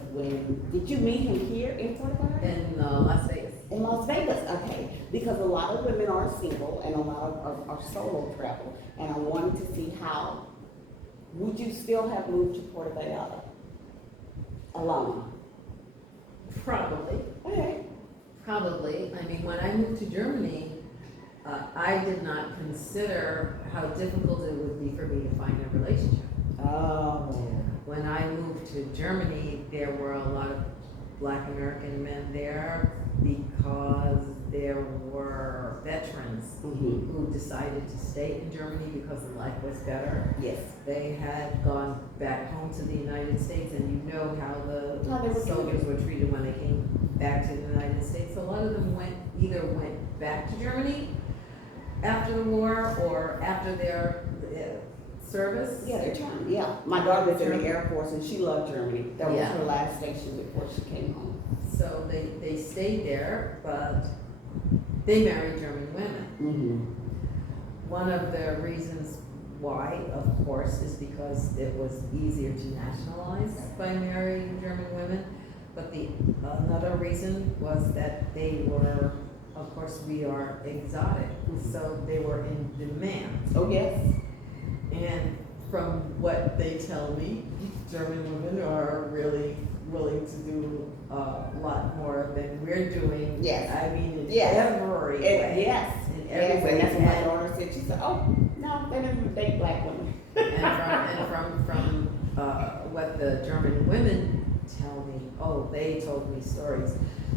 did you meet him here in Puerto Vallarta? In Las Vegas. In Las Vegas, okay, because a lot of women are single and a lot of are solo travel, and I wanted to see how, would you still have moved to Puerto Vallarta alone? Probably. Okay. Probably. I mean, when I moved to Germany, I did not consider how difficult it would be for me to find a relationship. Oh. When I moved to Germany, there were a lot of Black American men there because there were veterans Mm-hmm. who decided to stay in Germany because the life was better. Yes. They had gone back home to the United States, and you know how How they were soldiers were treated when they came back to the United States. So a lot of them either went back to Germany after the war or after their service. Yeah, their term, yeah. My daughter was in the Air Force and she loved Germany. That was Yeah. her last station before she came home. So they stayed there, but they married German women. Mm-hmm. One of the reasons why, of course, is because it was easier to nationalize by marrying German women. But another reason was that they were of course, we are exotic, so they were in demand. Oh, yes. And from what they tell me, German women are really willing to do a lot more than we're doing. Yes. I mean, in Yes. every way. Yes. In every Yes, way. and that's what my daughter said. She said, oh, no, they don't even date black women. And from what the German women tell me, oh, they told me stories,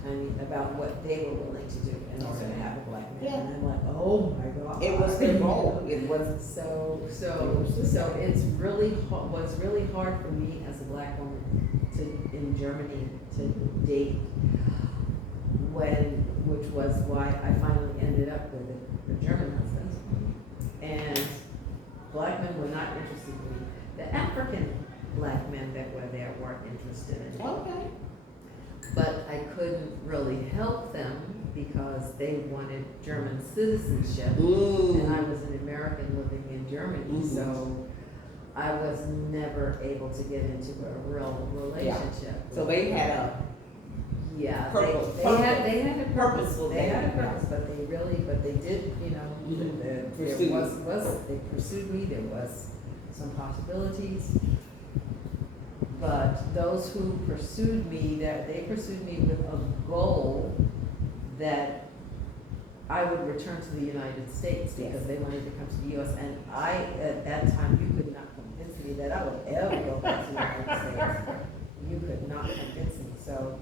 I mean, about what they were willing to do in order to have a black man. Yeah. And I'm like, oh my God. It was their goal. It was. So it's really, was really hard for me as a black woman in Germany to date which was why I finally ended up with a German husband. And black men were not interested in me. The African black men that were there weren't interested in me. Okay. But I couldn't really help them because they wanted German citizenship. And I was an American living in Germany, so I was never able to get into a real relationship. So they had a purpose. They had a purpose. Purposeful They had a dating, purpose, but they did, they pursued me, there was some possibilities. But those who pursued me, they pursued me with a goal that I would return to the United States because they wanted to come to the US. And at that time, you could not convince me that I would ever go back to the United States. You could not convince me. So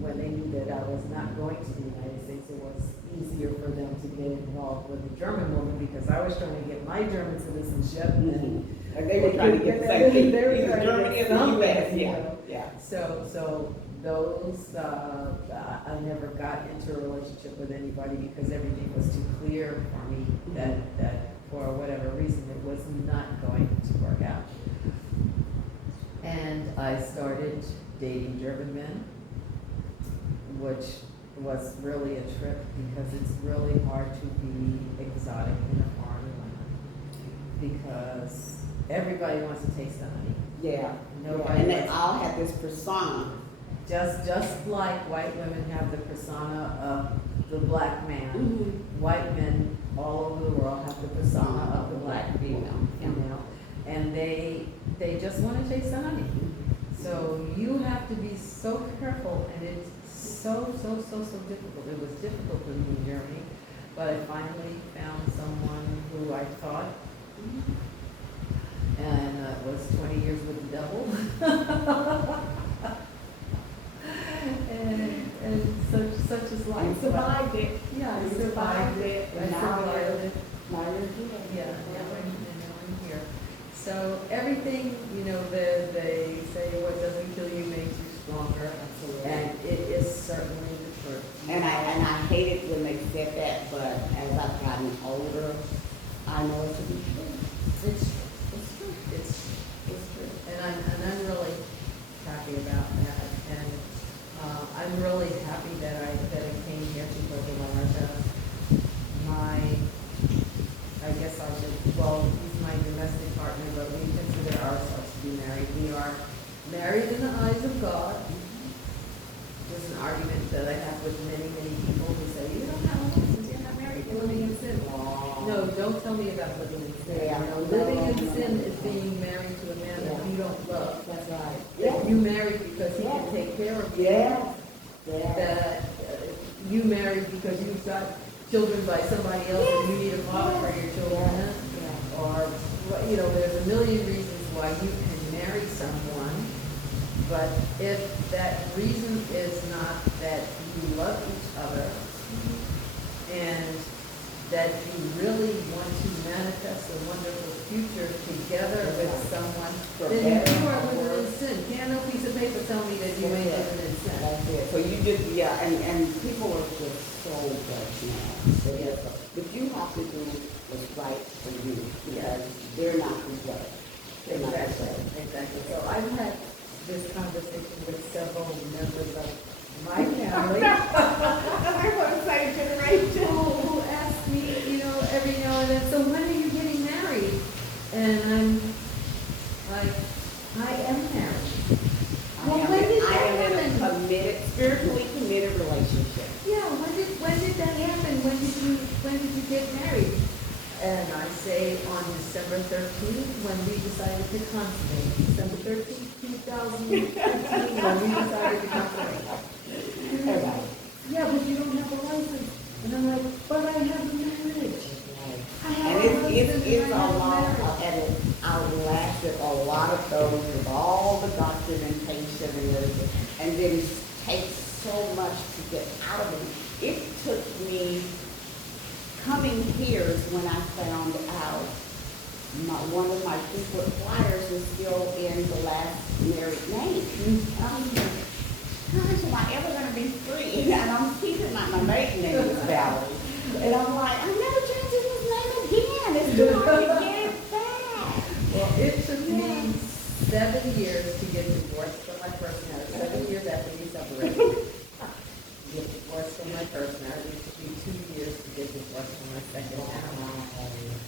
when they knew that I was not going to the United States, it was easier for them to get involved with the German woman because I was trying to get my German citizenship. And they were trying to get the same thing. They were Either trying to Germany get or the something, US. you Yeah. know. Yeah. So those, I never got into a relationship with anybody because everything was too clear for me that for whatever reason it was not going to work out. And I started dating German men, which was really a trip because it's really hard to be exotic in a foreign land because everybody wants to taste the honey. Yeah. Nobody And they wants- all have this persona. Just like white women have the persona of the black man, white men all over the world have the persona of the black female. And they just want to taste the honey. So you have to be so careful, and it's so difficult. It was difficult for me in Germany, but I finally found someone who I thought, and it was 20 years with the devil. and such is life. You survived it. Yeah, I You survived it. I Now survived it. Now you're here. Yeah, now I'm here. So everything, they say what doesn't kill you makes you stronger. Absolutely. And it is certainly the truth. And I hate it when they said that, but as I've gotten older, I know it to be true. It's true. It's true. And I'm really happy about that. And I'm really happy that I came here to Puerto Vallarta. I guess I should, he's my domestic partner, but we consider ourselves to be married. We are married in the eyes of God. There's an argument that I have with many people who say, you don't have a license, you're not married, you're living in sin. No, don't tell me about living in sin. Yeah. Living in sin is being married to a man that you don't love. That's right. That you married because he can take care of you. Yeah. That you married because you've got children by somebody else and you need a father for your children. Or, there's a million reasons why you can marry someone. But if that reason is not that you love each other and that you really want to manifest a wonderful future together with someone, then you are living in sin. Can't no piece of paper tell me that you ain't living in sin. That's it. So you just, and people are just so judgmental. But you have to do what's right for you because they're not the way. Exactly. So I've had this conversation with several members of my family. I want to say generation. Who ask me, every now and then, so when are you getting married? And I'm like, I am married. Well, when did I that am in happen? a spiritually committed relationship. Yeah, when did get married? And I say on December 13th, when we decided to consummate, December 13th, 2015, when we decided to consummate. Everybody. Yeah, but you don't have a license. And I'm like, but I have a marriage. I have And a husband it's and a I have a lot, marriage. and it outlasted a lot of those with all the documentation and everything. And then it takes so much to get out of it. It took me coming here is when I found out one of my frequent flyers was still in the last married name. And I'm like, gosh, am I ever gonna be free? And I'm keeping my maiden name is Valerie. And I'm like, I'm never changing his name again. It's too hard to get it back. Well, it took me 7 years to get divorced from my first marriage, 7 years after we separated. Get divorced from my first marriage. It took me 2 years to get divorced from my second marriage.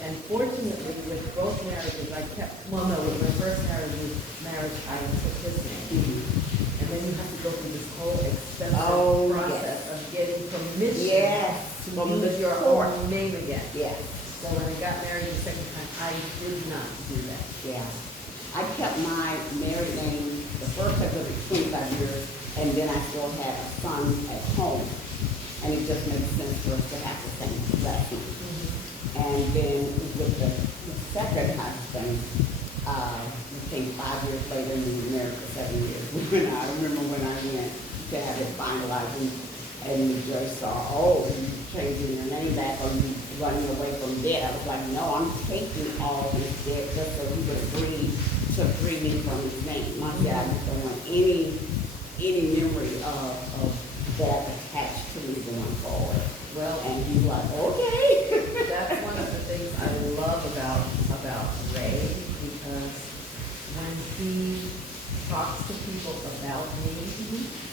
And fortunately, with both marriages, I kept, well, no, with my first marriage, I took his name. And then you have to go through this whole expensive process of getting permission to use your own name again. Yes. So when I got married the second time, I did not do that. Yeah. I kept my married name, the first I took it 25 years, and then I still had a son at home. And it just made sense for us to have the same last name. And then with the second husband, we came 5 years later and we were married for 7 years. I remember when I went to have it finalized and the judge saw, oh, you changing your name back or you running away from debt. I was like, no, I'm taking all this debt just so he would agree to free me from his name. My dad just don't want any memory of that attached to me going forward. Well, And he's like, okay. that's one of the things I love about Ray, because when he talks to people about me,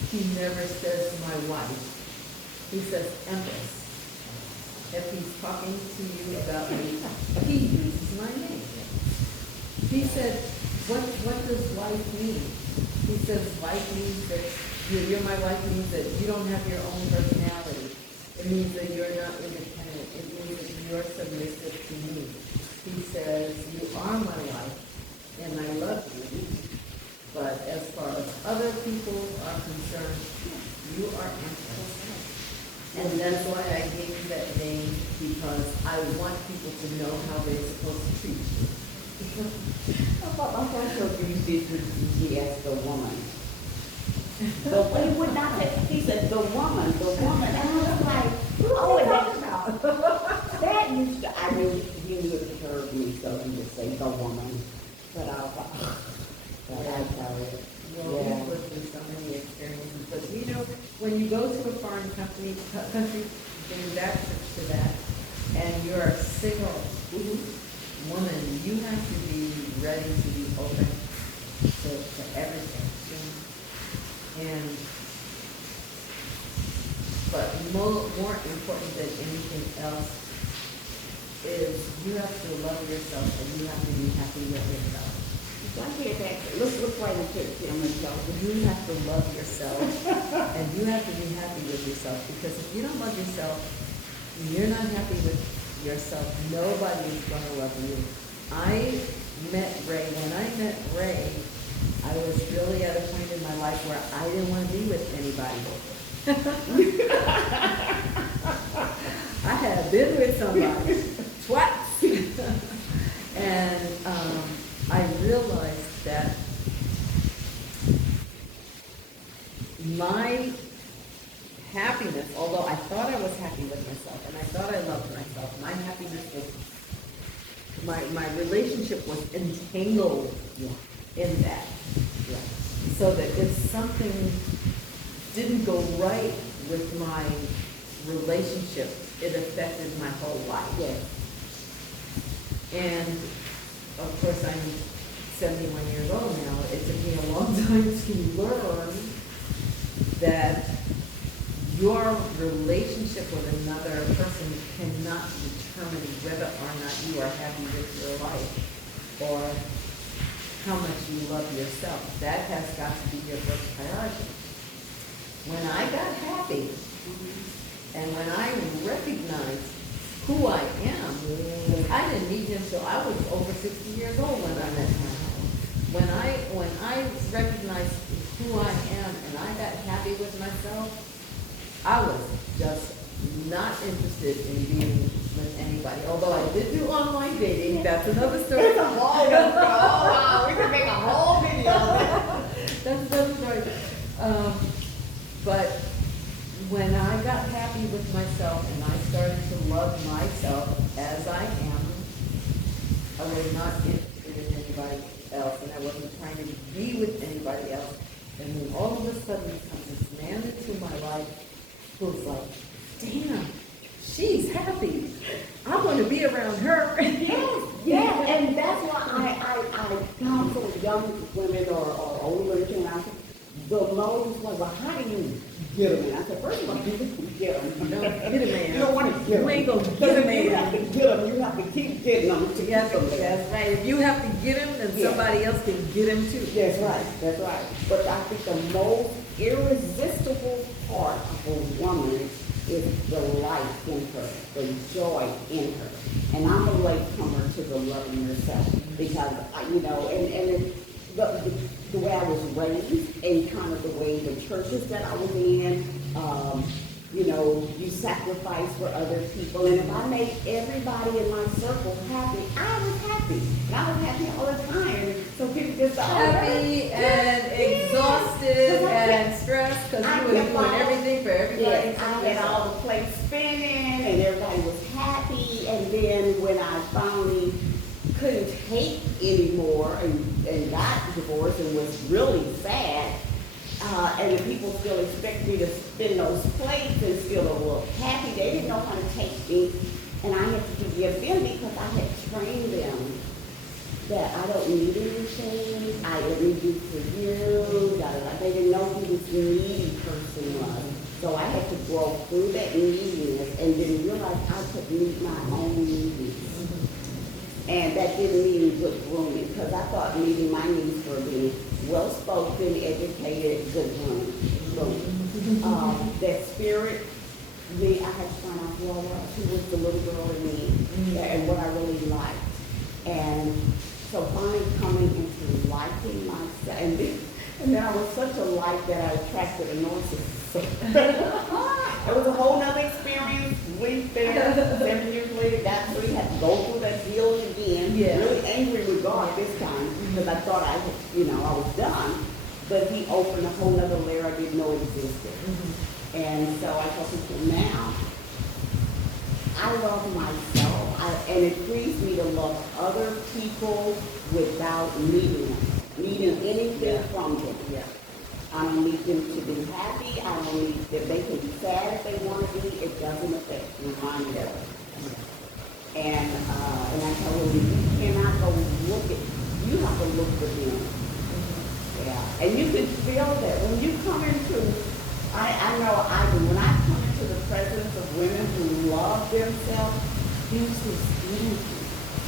he never says my wife. He says Empress. If he's talking to you about me, he uses my name. He said, what does wife mean? He says wife means that you're my wife means that you don't have your own personality. It means that you're not independent. It means that you're submissive to me. He says, you are my wife, and I love you. But as far as other people are concerned, you are Empress. And that's why I gave you that name, because I want people to know how they're supposed to treat you. I thought so you did as the woman. He would not say, he said, the woman. And I was like, oh, that used to, I knew he knew it hurt me, so he would say, the woman. But I was like, but I tell you. Well, we've lived through so many experiences, but you know, when you go to a foreign country, getting back to that, and you're a single woman, you have to be ready to be open to everything. But more important than anything else is you have to love yourself and you have to be happy with yourself. So I hear that, look right into it, You have to love yourself and you have to be happy with yourself, because if you don't love yourself, you're not happy with yourself, nobody is going to love you. I met Ray. When I met Ray, I was really at a point in my life where I didn't want to be with anybody. I had been with somebody twice. And I realized that my happiness, although I thought I was happy with myself and I thought I loved myself, my happiness was, my relationship was entangled in that. So that if something didn't go right with my relationship, it affected my whole life. And of course, I'm 71 years old now. It took me a long time to learn that your relationship with another person cannot determine whether or not you are happy with your life or how much you love yourself. That has got to be your first priority. When I got happy, and when I recognized who I am. I didn't meet him till I was over 60 years old when I met him. When I recognized who I am and I got happy with myself, I was just not interested in being with anybody. Although I did do online dating, that's another story. It's a whole other, oh, wow, we can make a whole video of that. That's another story. But when I got happy with myself and I started to love myself as I am, I was not interested in anybody else, and I wasn't trying to be with anybody else. And then all of a sudden comes this man into my life who's like, damn, she's happy. I want to be around her. Yeah, and that's why I counsel young women or older women around. The most was, well, how do you get a man? I said, first of all, you just get them. You don't get a man. You don't want to get them. You ain't gonna get a man. You have to get them. You have to keep getting them to get them. That's right. If you have to get him, then somebody else can get him too. That's right, that's right. But I think the most irresistible part of a woman is the life in her, the joy in her. And I'm a latecomer to the loving herself because, you know, and the way I was raised and kind of the way the churches that I was in, you know, you sacrifice for other people. And if I made everybody in my circle happy, I was happy. And I was happy all the time. So people just thought, Happy and exhausted and stressed because you were doing everything for everybody. Yes, I had all the plates spinning and everybody was happy. And then when I finally couldn't take anymore and got divorced and was really sad, and the people still expect me to spin those plates and still look happy. They didn't know how to take me, and I had to forgive them because I had trained them that I don't need anything. I only do for you. They didn't know who this needy person was. So I had to grow through that neediness and then realize I could meet my own needs. And that didn't mean good grooming, because I thought meeting my needs were being well-spoken, educated, good grooming. That spirit, I had to find out who I was, who was the little girl in me, and what I really liked. And so finally coming into liking myself, and then I was such a light that I attracted a narcissist. It was a whole nother experience. Went there, 7 years later, got free, had to go through that deal again. Yeah. Really angry with God this time because I thought I had, I was done. But he opened a whole nother layer I didn't know existed. And so I told people, now, I love myself, and it frees me to love other people without needing anything from them. Yeah. I don't need them to be happy. I don't need that they can be sad if they want to be. It doesn't affect me. Mine does. And I tell them, you cannot go look at. You have to look for them. Yeah. And you can feel that when you come into. I know I do. When I come into the presence of women who love themselves, there's this energy.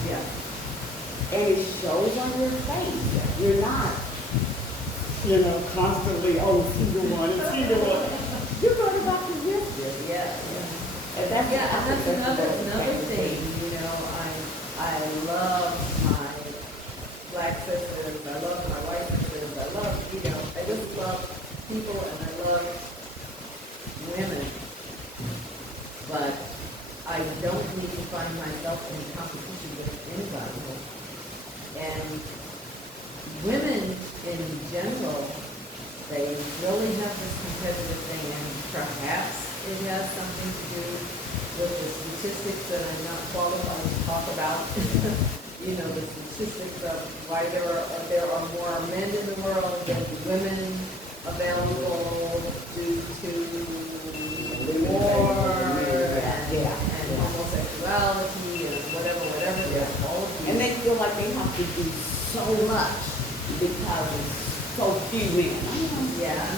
Yeah. And it shows on your face. You're not, constantly, see the one, see the one. You're going about to live this. Yeah. And that's another thing, I love my black sisters, I love my white sisters, I just love people and I love women. But I don't need to find myself in competition with anybody. And women in general, they really have this competitive thing, and perhaps it has something to do with the statistics that I'm not qualified to talk about. The statistics of why there are more men in the world than women available due to war and homosexuality and whatever. And they feel like they have to do so much because it's so few men. Yeah, and a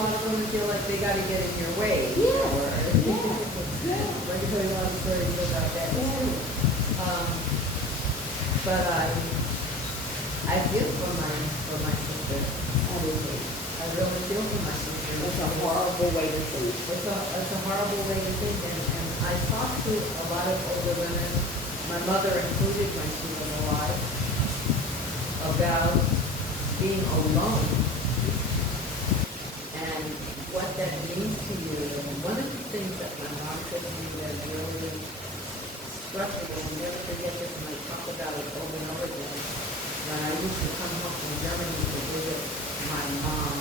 lot of women feel like they got to get in your way. Like a lot of stories about that. But I feel for my sister. I really feel for my sister. It's a horrible way to think. It's a horrible way to think, and I talked to a lot of older women, my mother included when she was alive, about being alone and what that means to you. And one of the things that my mom said to me that really struck me, and I'll never forget this, and I talk about it over and over again, when I used to come home from Germany to visit my mom,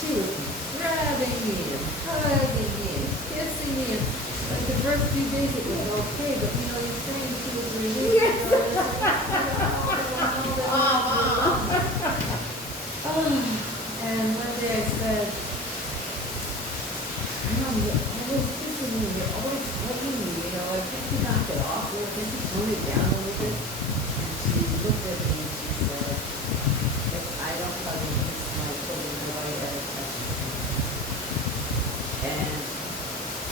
she was grabbing me and hugging me and kissing me, and like the first few days it was okay, but you know, you're saying she was relieved. Yes. You know, it's and one day I said, Mom, you're always kissing me, you're always hugging me, you know, I think you knock it off, you know, can't you tone it down a little bit? And she looked at me and she said, if I don't hug and kiss my children, nobody ever touches me. And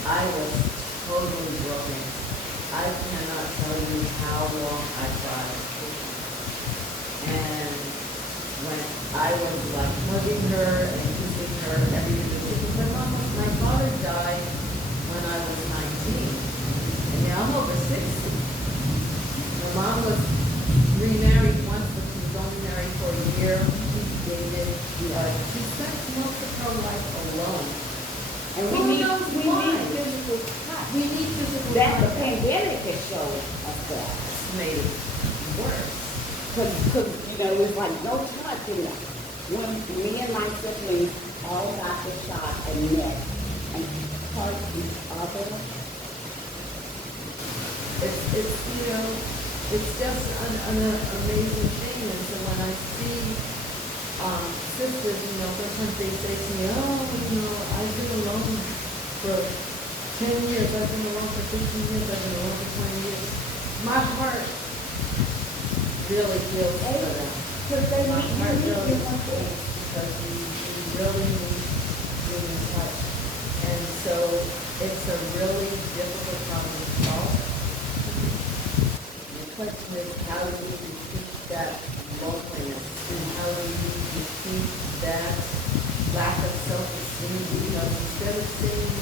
I was totally broken. I cannot tell you how long I cried. And when I was like hugging her and kissing her every day, because my father died when I was 19, and now I'm over 60. My mom was remarried once, but she was only married for a year. She dated. She spent most of her life alone. And we need physical touch. We need physical That the touch. pandemic has shown us that. Made it worse. Because, you know, it's like no touch, you know. When me and my siblings all got the shot and met and hugged each other. It's you know, it's just an amazing thing. And so when I see sisters, you know, sometimes they say to me, oh, you know, I've been alone for 10 years, I've been alone for 15 years, I've been alone for 20 years. My heart really feels for them. Because they My need heart you really one thing. feels because we really need human touch. And so it's a really difficult problem to solve. The question is, how do we defeat that loneliness? And how do we defeat that lack of self-esteem? Because instead of saying,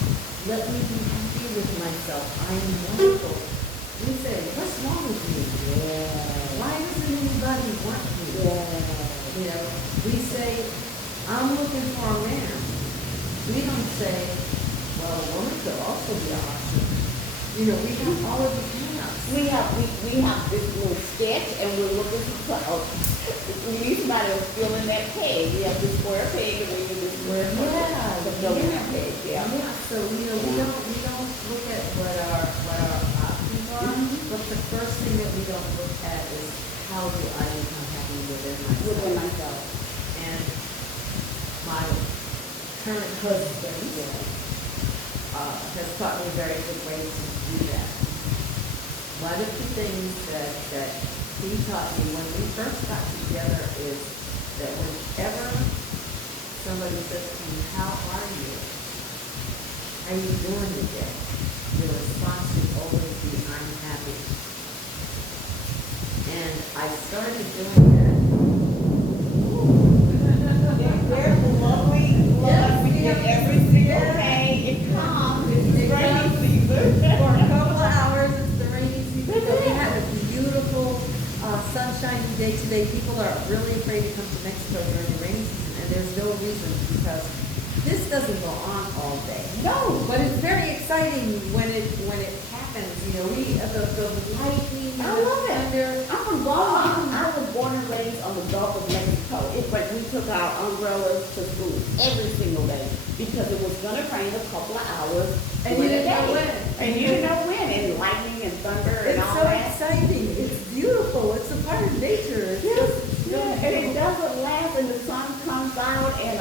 let me be happy with myself, I'm wonderful, we say, what's wrong with me? Yeah. Why doesn't anybody want me? Yeah. You know, we say, I'm looking for a man. We don't say, well, a woman could also be an option. You know, we have all of the paths. We have this little sketch and we're looking for we need somebody to fill in that peg. We have this square peg and we use this square peg to fill in that peg. Yeah. Yeah. So you know, we don't look at what our options are, but the first thing that we don't look at is how do I become happy within myself. Within myself. And my current husband has taught me very good ways to do that. One of the things that he taught me when we first got together is that whenever somebody says to you, how are you? How are you doing today? Your response should always be, I'm happy. And I started doing that. There's a lovely every single day. It comes. It's rainy season. For a couple of hours, it's the rainy season. So we had a beautiful sunshiny day today. People are really afraid to come to Mexico during the rainy season, and there's no reason because this doesn't go on all day. No. But it's very exciting when it happens. You know, the lightning, I the love it. thunder. I'm from Guam. I was born and raised on the Gulf of Mexico. But we took our umbrellas to school every single day because it was going to rain a couple of hours. And you didn't know when. And you didn't know when. And lightning and thunder and It's all so that. exciting. It's beautiful. It's a part of nature. It's just Yeah, really and it beautiful. doesn't last, and the sun comes out, and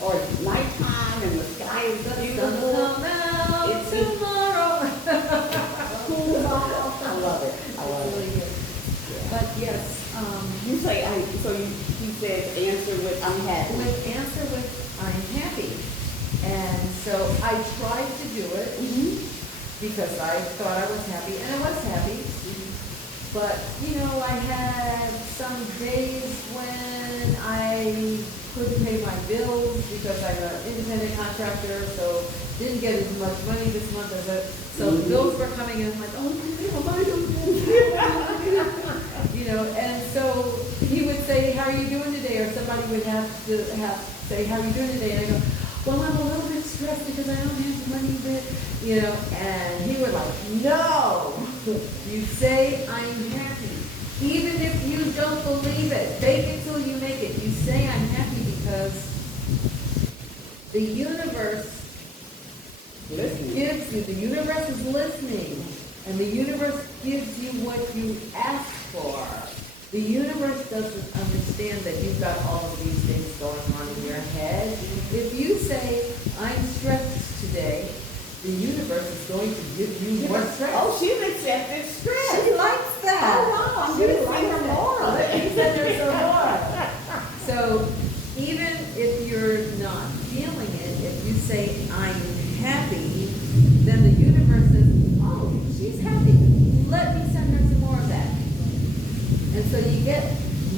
or nighttime, and the sky is The sun beautiful. will come out It's tomorrow. Cool off. I love it. I It love really it. is. But yes, You say, he said, answer with, I'm happy. answer with I'm happy. And so I tried to do it because I thought I was happy, and I was happy. But, you know, I had some days when I couldn't pay my bills because I'm an independent contractor, so didn't get as much money this month as So the bills were coming in, I'm like, oh, I don't know. You know, and so he would say, how are you doing today? Or somebody would have to say, how are you doing today? And I go, well, I'm a little bit stressed because I don't have money, but, you know, and he would like, no, you say I'm happy. Even if you don't believe it, fake it till you make it. You say I'm happy because the universe gives you, the universe is listening, and the universe gives you what you ask for. The universe doesn't understand that you've got all of these things going on in your head. If you say, I'm stressed today, the universe is going to give you more stress. Oh, she's accepted stress. She likes that. Oh, wow, I'm going to send her more of Let me it. send her some more. So even if you're not feeling it, if you say, I'm happy, then the universe says, oh, she's happy. Let me send her some more of that. And so you get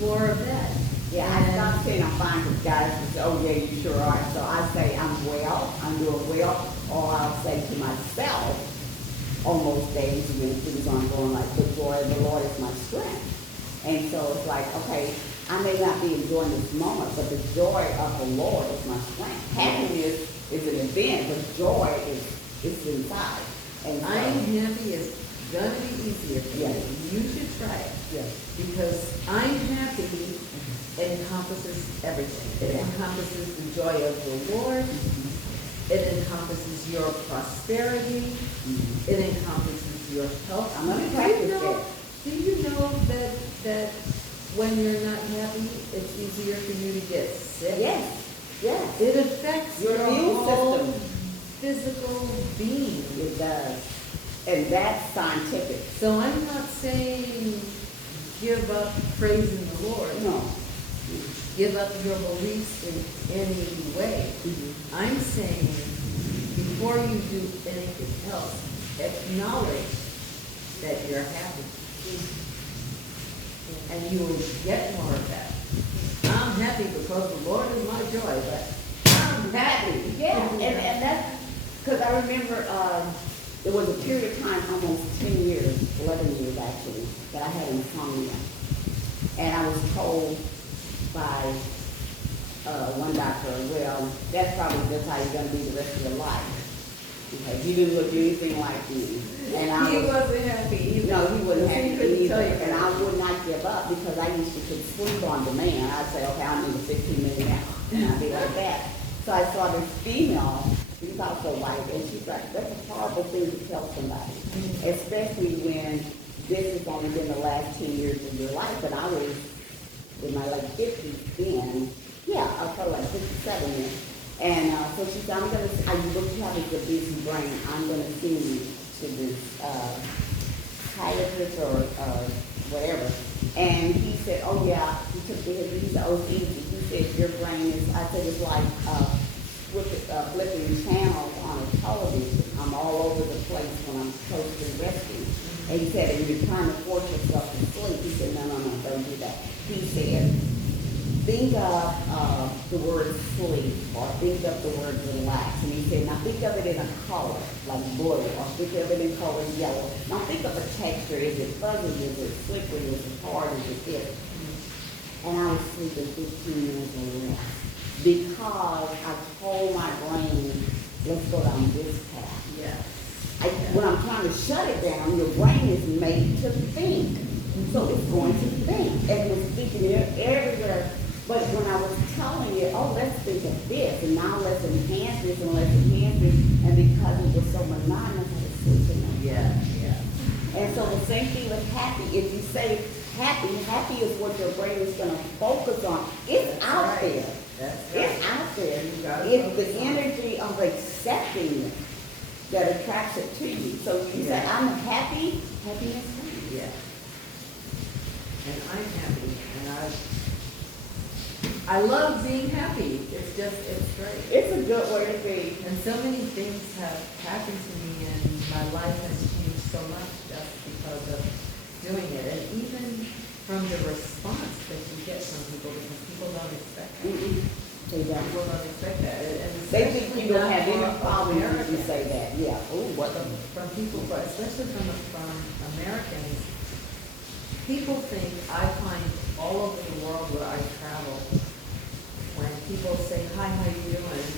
more of that. Yeah, I stopped saying I'm fine because guys will say, oh yeah, you sure are. So I say I'm well, I'm doing well, or I'll say to myself on most days when things aren't going like the joy of the Lord is my strength. And so it's like, okay, I may not be enjoying this moment, but the joy of the Lord is my strength. Happiness is an event, but joy is inside. And so, I'm happy is gonna be easier for you. Yes. You should try it. yes. Because I'm happy encompasses everything. It Yeah. encompasses the joy of the Lord. It encompasses your prosperity. Mhm. It encompasses your health. I'm gonna Do you practice know- it. Do you know that when you're not happy, it's easier for you to get sick? Yes, yes. It affects Your your immune whole system. physical being. It does. And that's scientific. So I'm not saying give up praising the Lord. No. Give up your beliefs in any way. Mhm. I'm saying, before you do anything else, acknowledge that you're happy. And you will get more of that. I'm happy because the Lord is my joy, but I'm happy. Yeah, and that's, because I remember, there was a period of time, almost 10 years, 11 years actually, that I had insomnia. And I was told by one doctor, well, that's probably just how you're going to be the rest of your life. Because you didn't look anything like me. And I He was, wasn't happy either. no, he wasn't He happy couldn't tell either. you And that. I would not give up because I used to could sleep on demand. I'd say, okay, I need a 15-minute nap. And I'd be like that. So I saw this female, she's also white, and she's like, that's a horrible thing to tell somebody. Especially when this has only been the last 10 years of your life. And I was in my late 50s then. Yeah, I was probably like 57 then. And so she said, I'm going to, what you have is a busy brain. I'm going to send you to this psychiatrist or whatever. And he said, oh yeah, he took the hit. He said, oh, it's easy. He said, your brain is, I said, it's like flipping channels on a television. I'm all over the place when I'm supposed to be resting. And he said, and you're trying to force yourself to sleep. He said, no, don't do that. He said, think of the word sleep, or think of the word relax. And he said, now think of it in a color, like blue, or think of it in color yellow. Now think of a texture. Is it fuzzy? Is it slippery? Is it hard? Is it this? And I was sleeping 15 minutes or less because I told my brain, let's go down this path. Yeah. When I'm trying to shut it down, your brain is made to think. So it's going to think. And it's thinking everywhere. But when I was telling it, oh, let's think of this, and now let's enhance this, and let's enhance this, and because it was so monotonous, I was sleeping. Yeah. And so the same thing with happy. If you say happy is what your brain is going to focus on. It's out right. there. That's right. It's out there. You gotta It's focus the on it. energy of accepting it that attracts it to you. So you say, Yeah. I'm happy, happiness comes. Yeah. And I'm happy, and I love being happy. It's great. It's a good way to be. And so many things have happened to me, and my life has changed so much just because of doing it. And even from the response that you get from people, because people don't expect that. Mm-mm. They don't. People don't expect that, and They think especially you don't not have any from problem if you Americans. say that, yeah. Oh, what the? From people, but especially from Americans, people think I find all over the world where I travel, when people say, hi, how you doing?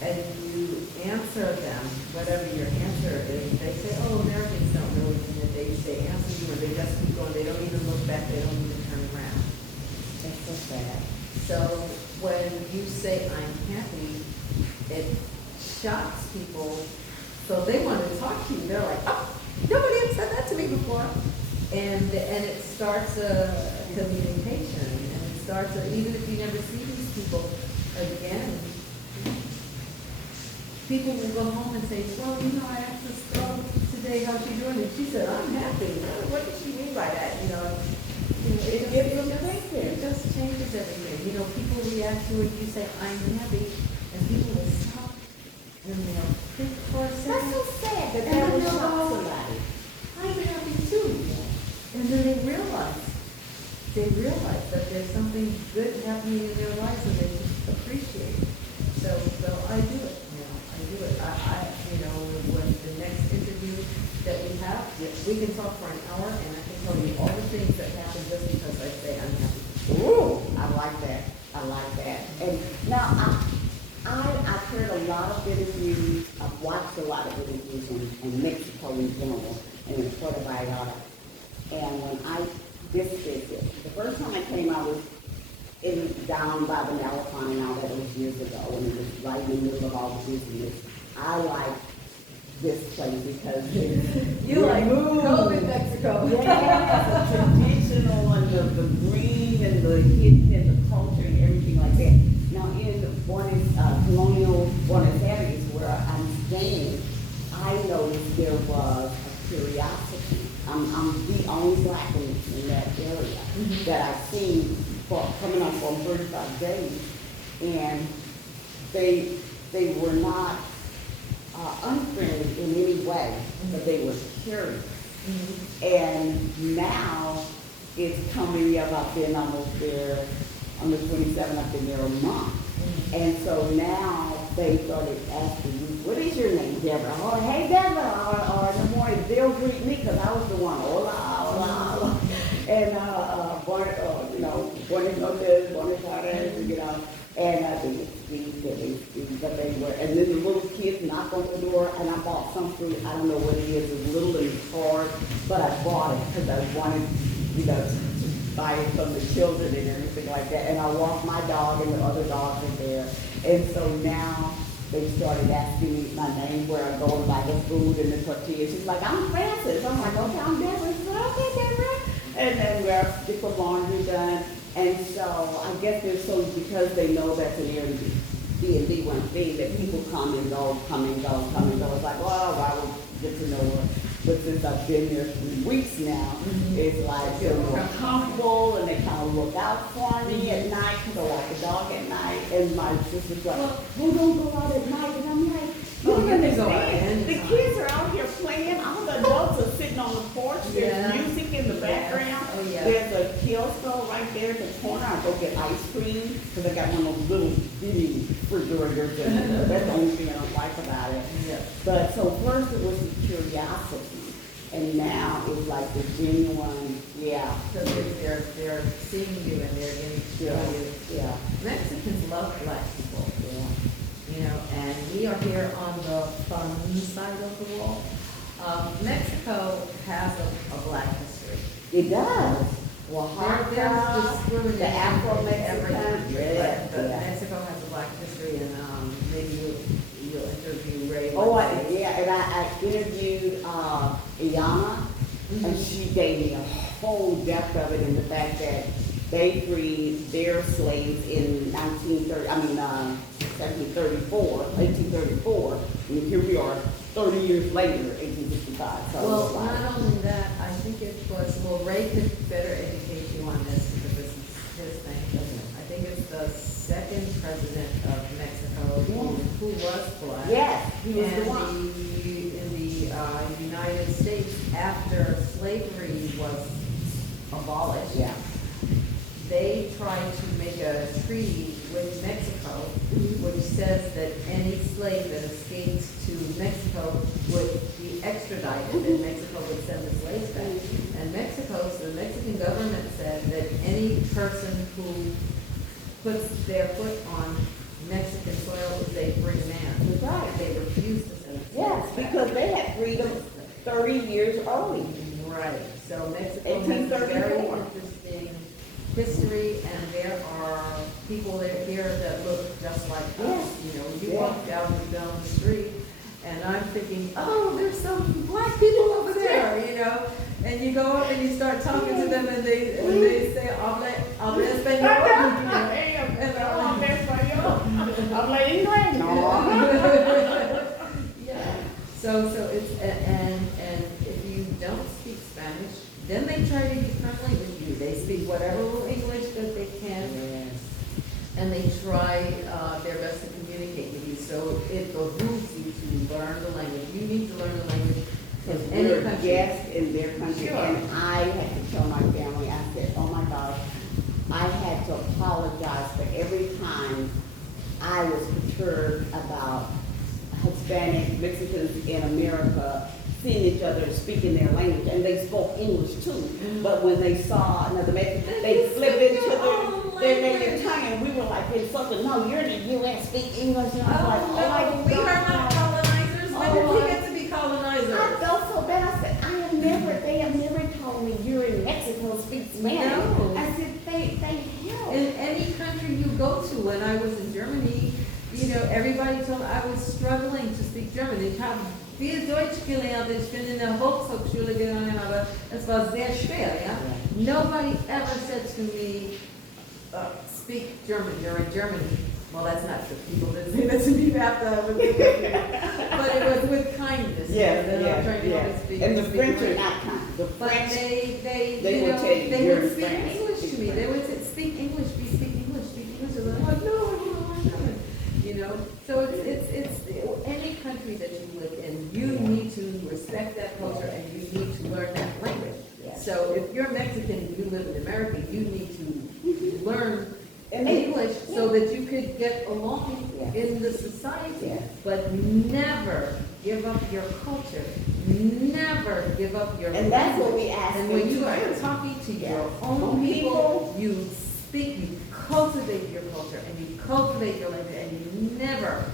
And you answer them, whatever your answer is, they say, oh, Americans don't really mean it. They answer you and they just keep going. They don't even look back. They don't even turn around. That's so sad. So when you say I'm happy, it shocks people. So they want to talk to you. They're like, oh, nobody had said that to me before. And it starts a communication, and it starts even if you never see these people again, people will go home and say, well, I asked this girl today how she doing, and she said, I'm happy. What did she mean by that? It just changes everything. People react to it. You say, I'm happy, and people will stop and think for a second. That's so sad that And that then would they'll shock go, somebody. I'm happy too. And then they realize that there's something good happening in their lives and they just appreciate it. So I do it. I do it. With the next interview that we have, we can talk for an hour and I can tell you all the things that happen just because I say I'm happy. Ooh, I like that. I like that. And now I've heard a lot of interviews. I've watched a lot of interviews in Mexico in general and in Puerto Vallarta. And when I visited, the first time I came, I was down by the Malafine and all that. It was years ago, and it was right in the middle of all the business. I like this place because You like COVID Mexico. yeah, the traditional and the green and the hidden and the culture and everything like that. Now in colonial Buenos Aires, where I'm staying, I noticed there was a curiosity. I'm the only black in that area that I've seen coming up on 35 days, and they were not unfriendly in any way, but they were curious. And now it's coming up. I've been almost there on the 27th. I've been there a month, and so now they started asking me, "What is your name, Deborah?" Or "Hey, Deborah," or in the morning they'll greet me because I was the one. Hola, hola, hola. And buenas noches, buenas tardes, and they speak, but they were, and then the little kids knock on the door, and I bought some fruit. I don't know what it is. It's little and it's hard, but I bought it because I wanted, to buy it from the children and everything like that. And I walked my dog, and the other dogs are there, and so now they started asking me my name, where I go and buy the food and the tortillas. She's like, "I'm Francis." I'm like, "Okay, I'm Deborah." She's like, "Okay, Deborah." And then we have to get the laundry done. And so I guess they're so, because they know that's an Airbnb one thing, that people come and go, come and go, come and go. It's like, well, I will get to know her. But since I've been there 3 weeks now, it's like they're more comfortable and they kind of look out for me at night because I walk the dog at night. And my sister's like, "Well, don't go out at night." And I'm like, "You don't understand. The kids are out here playing. All the adults are sitting on the porch. There's music in the background. Oh, yeah. There's a kiosk right there at the corner. I go get ice cream because I got one of those little bitty refrigerators in there. That's the only thing I don't like about it. Yeah. But so first it was the curiosity, and now it's like the genuine, yeah. So they're seeing you and they're getting to know you. Yeah. Mexicans love black people, Yeah. and we are here on the fun side of the wall. Mexico has a black history. It does. There's Oaxaca, discrimination the Afro-Mexican, everywhere, but yeah. Mexico has a black history, and maybe you'll interview Ray. Oh, one day. and I interviewed Iyana, and she gave me a whole depth of it, in the fact that they freed their slaves in 1834, and here we are 30 years later, 1865. So Well, not only that, I think it was, Ray could better educate you on this because this is his thing. I think it's the second president of Mexico who was black. Yes, he was the And one. in the United States, after slavery was abolished, Yeah. they tried to make a treaty with Mexico, which says that any slave that escapes to Mexico would be extradited, and Mexico would send the slaves back. And so the Mexican government said that any person who puts their foot on Mexican soil is a free man. That's right. They refused to send slaves Yes, back. because they had freedom 30 years early. Right, so Mexico has a very 1834. interesting history, and there are people there here that look just like us. Yes. You know, you Yeah. walk down the street, and I'm thinking, oh, there's some black people over there, you know? And you go up and you start talking to them, and they say, habla español. And Habla inglés. No. Yeah, so it's, and if you don't speak Spanish, then they try to be friendly with you. They speak whatever little English that they can, and they try their best to communicate with you. So it behooves you to learn the language. You need to learn the language Because in any we're country. guests in their country, Sure. and I had to tell my family, I said, oh my gosh, I had to apologize for every time I was perturbed about Hispanic Mexicans in America seeing each other and speaking their language, and they spoke English too. But when they saw another Mexican, they flipped into their native tongue, and we were like insulted. No, you're in the U.S. Speak English, and I was like, oh my no, we are not God. colonizers. When did Oh, we my- get to be colonizers? I felt so bad. I said, they have never told me you're in Mexico, speak Spanish. No. I said, they help. In any country you go to, when I was in Germany, you know, everybody told I was struggling to speak German. Ich habe viel Deutsch gelernt, ich bin in der Volkshochschule gegangen, aber es war sehr schwer, ja? Nobody ever said to me, speak German, you're in Germany. Well, that's not true. People didn't say that to me after I was in but it was with kindness. Yes, you know, yes, trying to yes. always speak- And the speak French are French. not kind. The But French, they they you will know, tell you they you're would in speak France, English to speak me. They French. would say, speak English, speak English, speak English. And I'm like, no, I don't know my German. You know, so it's any country that you live in, you need to respect that culture and you need to learn that language. Yes. So if you're Mexican and you live in America, you need to learn And English so that you could get along Yes. in the society. Yes. But never give up your culture. Never give up your And that's what language. we ask And them when to you are do. talking to Yes. your own Own people, people. you speak, you cultivate your culture, and you cultivate your language, and you never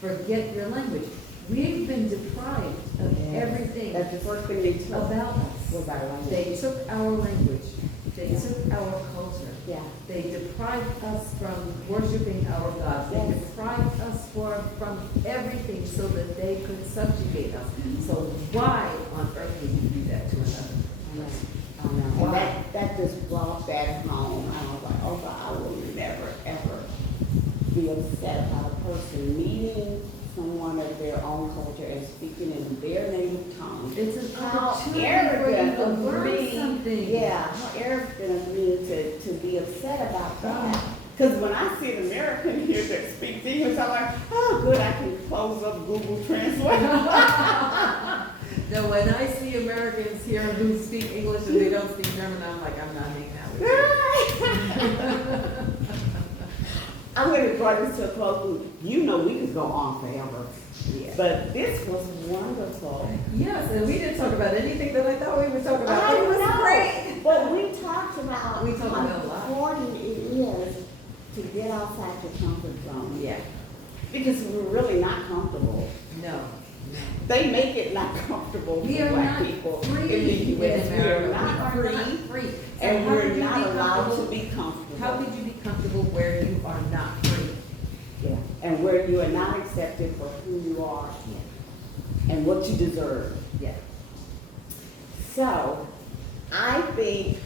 forget your language. We've been deprived of Yes. everything That's the first thing they took about us. was our language. They took our language, they Yeah. took our culture. Yeah. They deprived us from worshiping our gods. They Yes. deprived us from everything so that they could subjugate us. So why on earth would you do that to another? I know. And that just brought that home. I was like, oh God, I will never, ever be upset about a person meeting someone of their own culture and speaking in their native tongue. It's an How opportunity for you arrogant to of learn me. something. Yeah, how arrogant of me to be upset about that. Because when I see an American here that speaks English, I'm like, oh, good, I can close up Google Translate. Now, when I see Americans here who speak English and they don't speak German, I'm like, I'm not hanging out with you. I'm going to draw this to a close. You know we could go on forever. Yeah. But this was wonderful. Yes, and we didn't talk about anything that I thought we would talk about. I It was know, great. but we talked about We talked about a lot. how important it is to get outside your comfort zone. Yeah. Because we're really not comfortable. No. They make it not comfortable We for are black not people free in the U.S. in We are America. not We are free, not free. So and how we're could you not be allowed to comfortable? be comfortable. How could you be comfortable where you are not free? Yeah, and where you are not accepted for who you are and what you deserve. Yeah. So, I think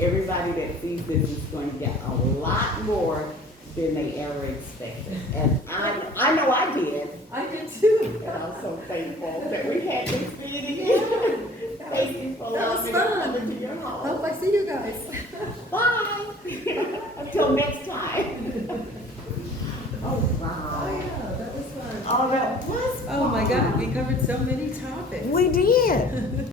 everybody that sees this is going to get a lot more than they ever expected. And I know I did. I did too. And I'm so thankful that we had this meeting. Thank you for That was allowing me to fun. come into your home. Hope I see you guys. Bye. Until next time. Oh, Oh wow. yeah, that was fun. Oh, that was Oh my fun. God, we covered so many topics. We did.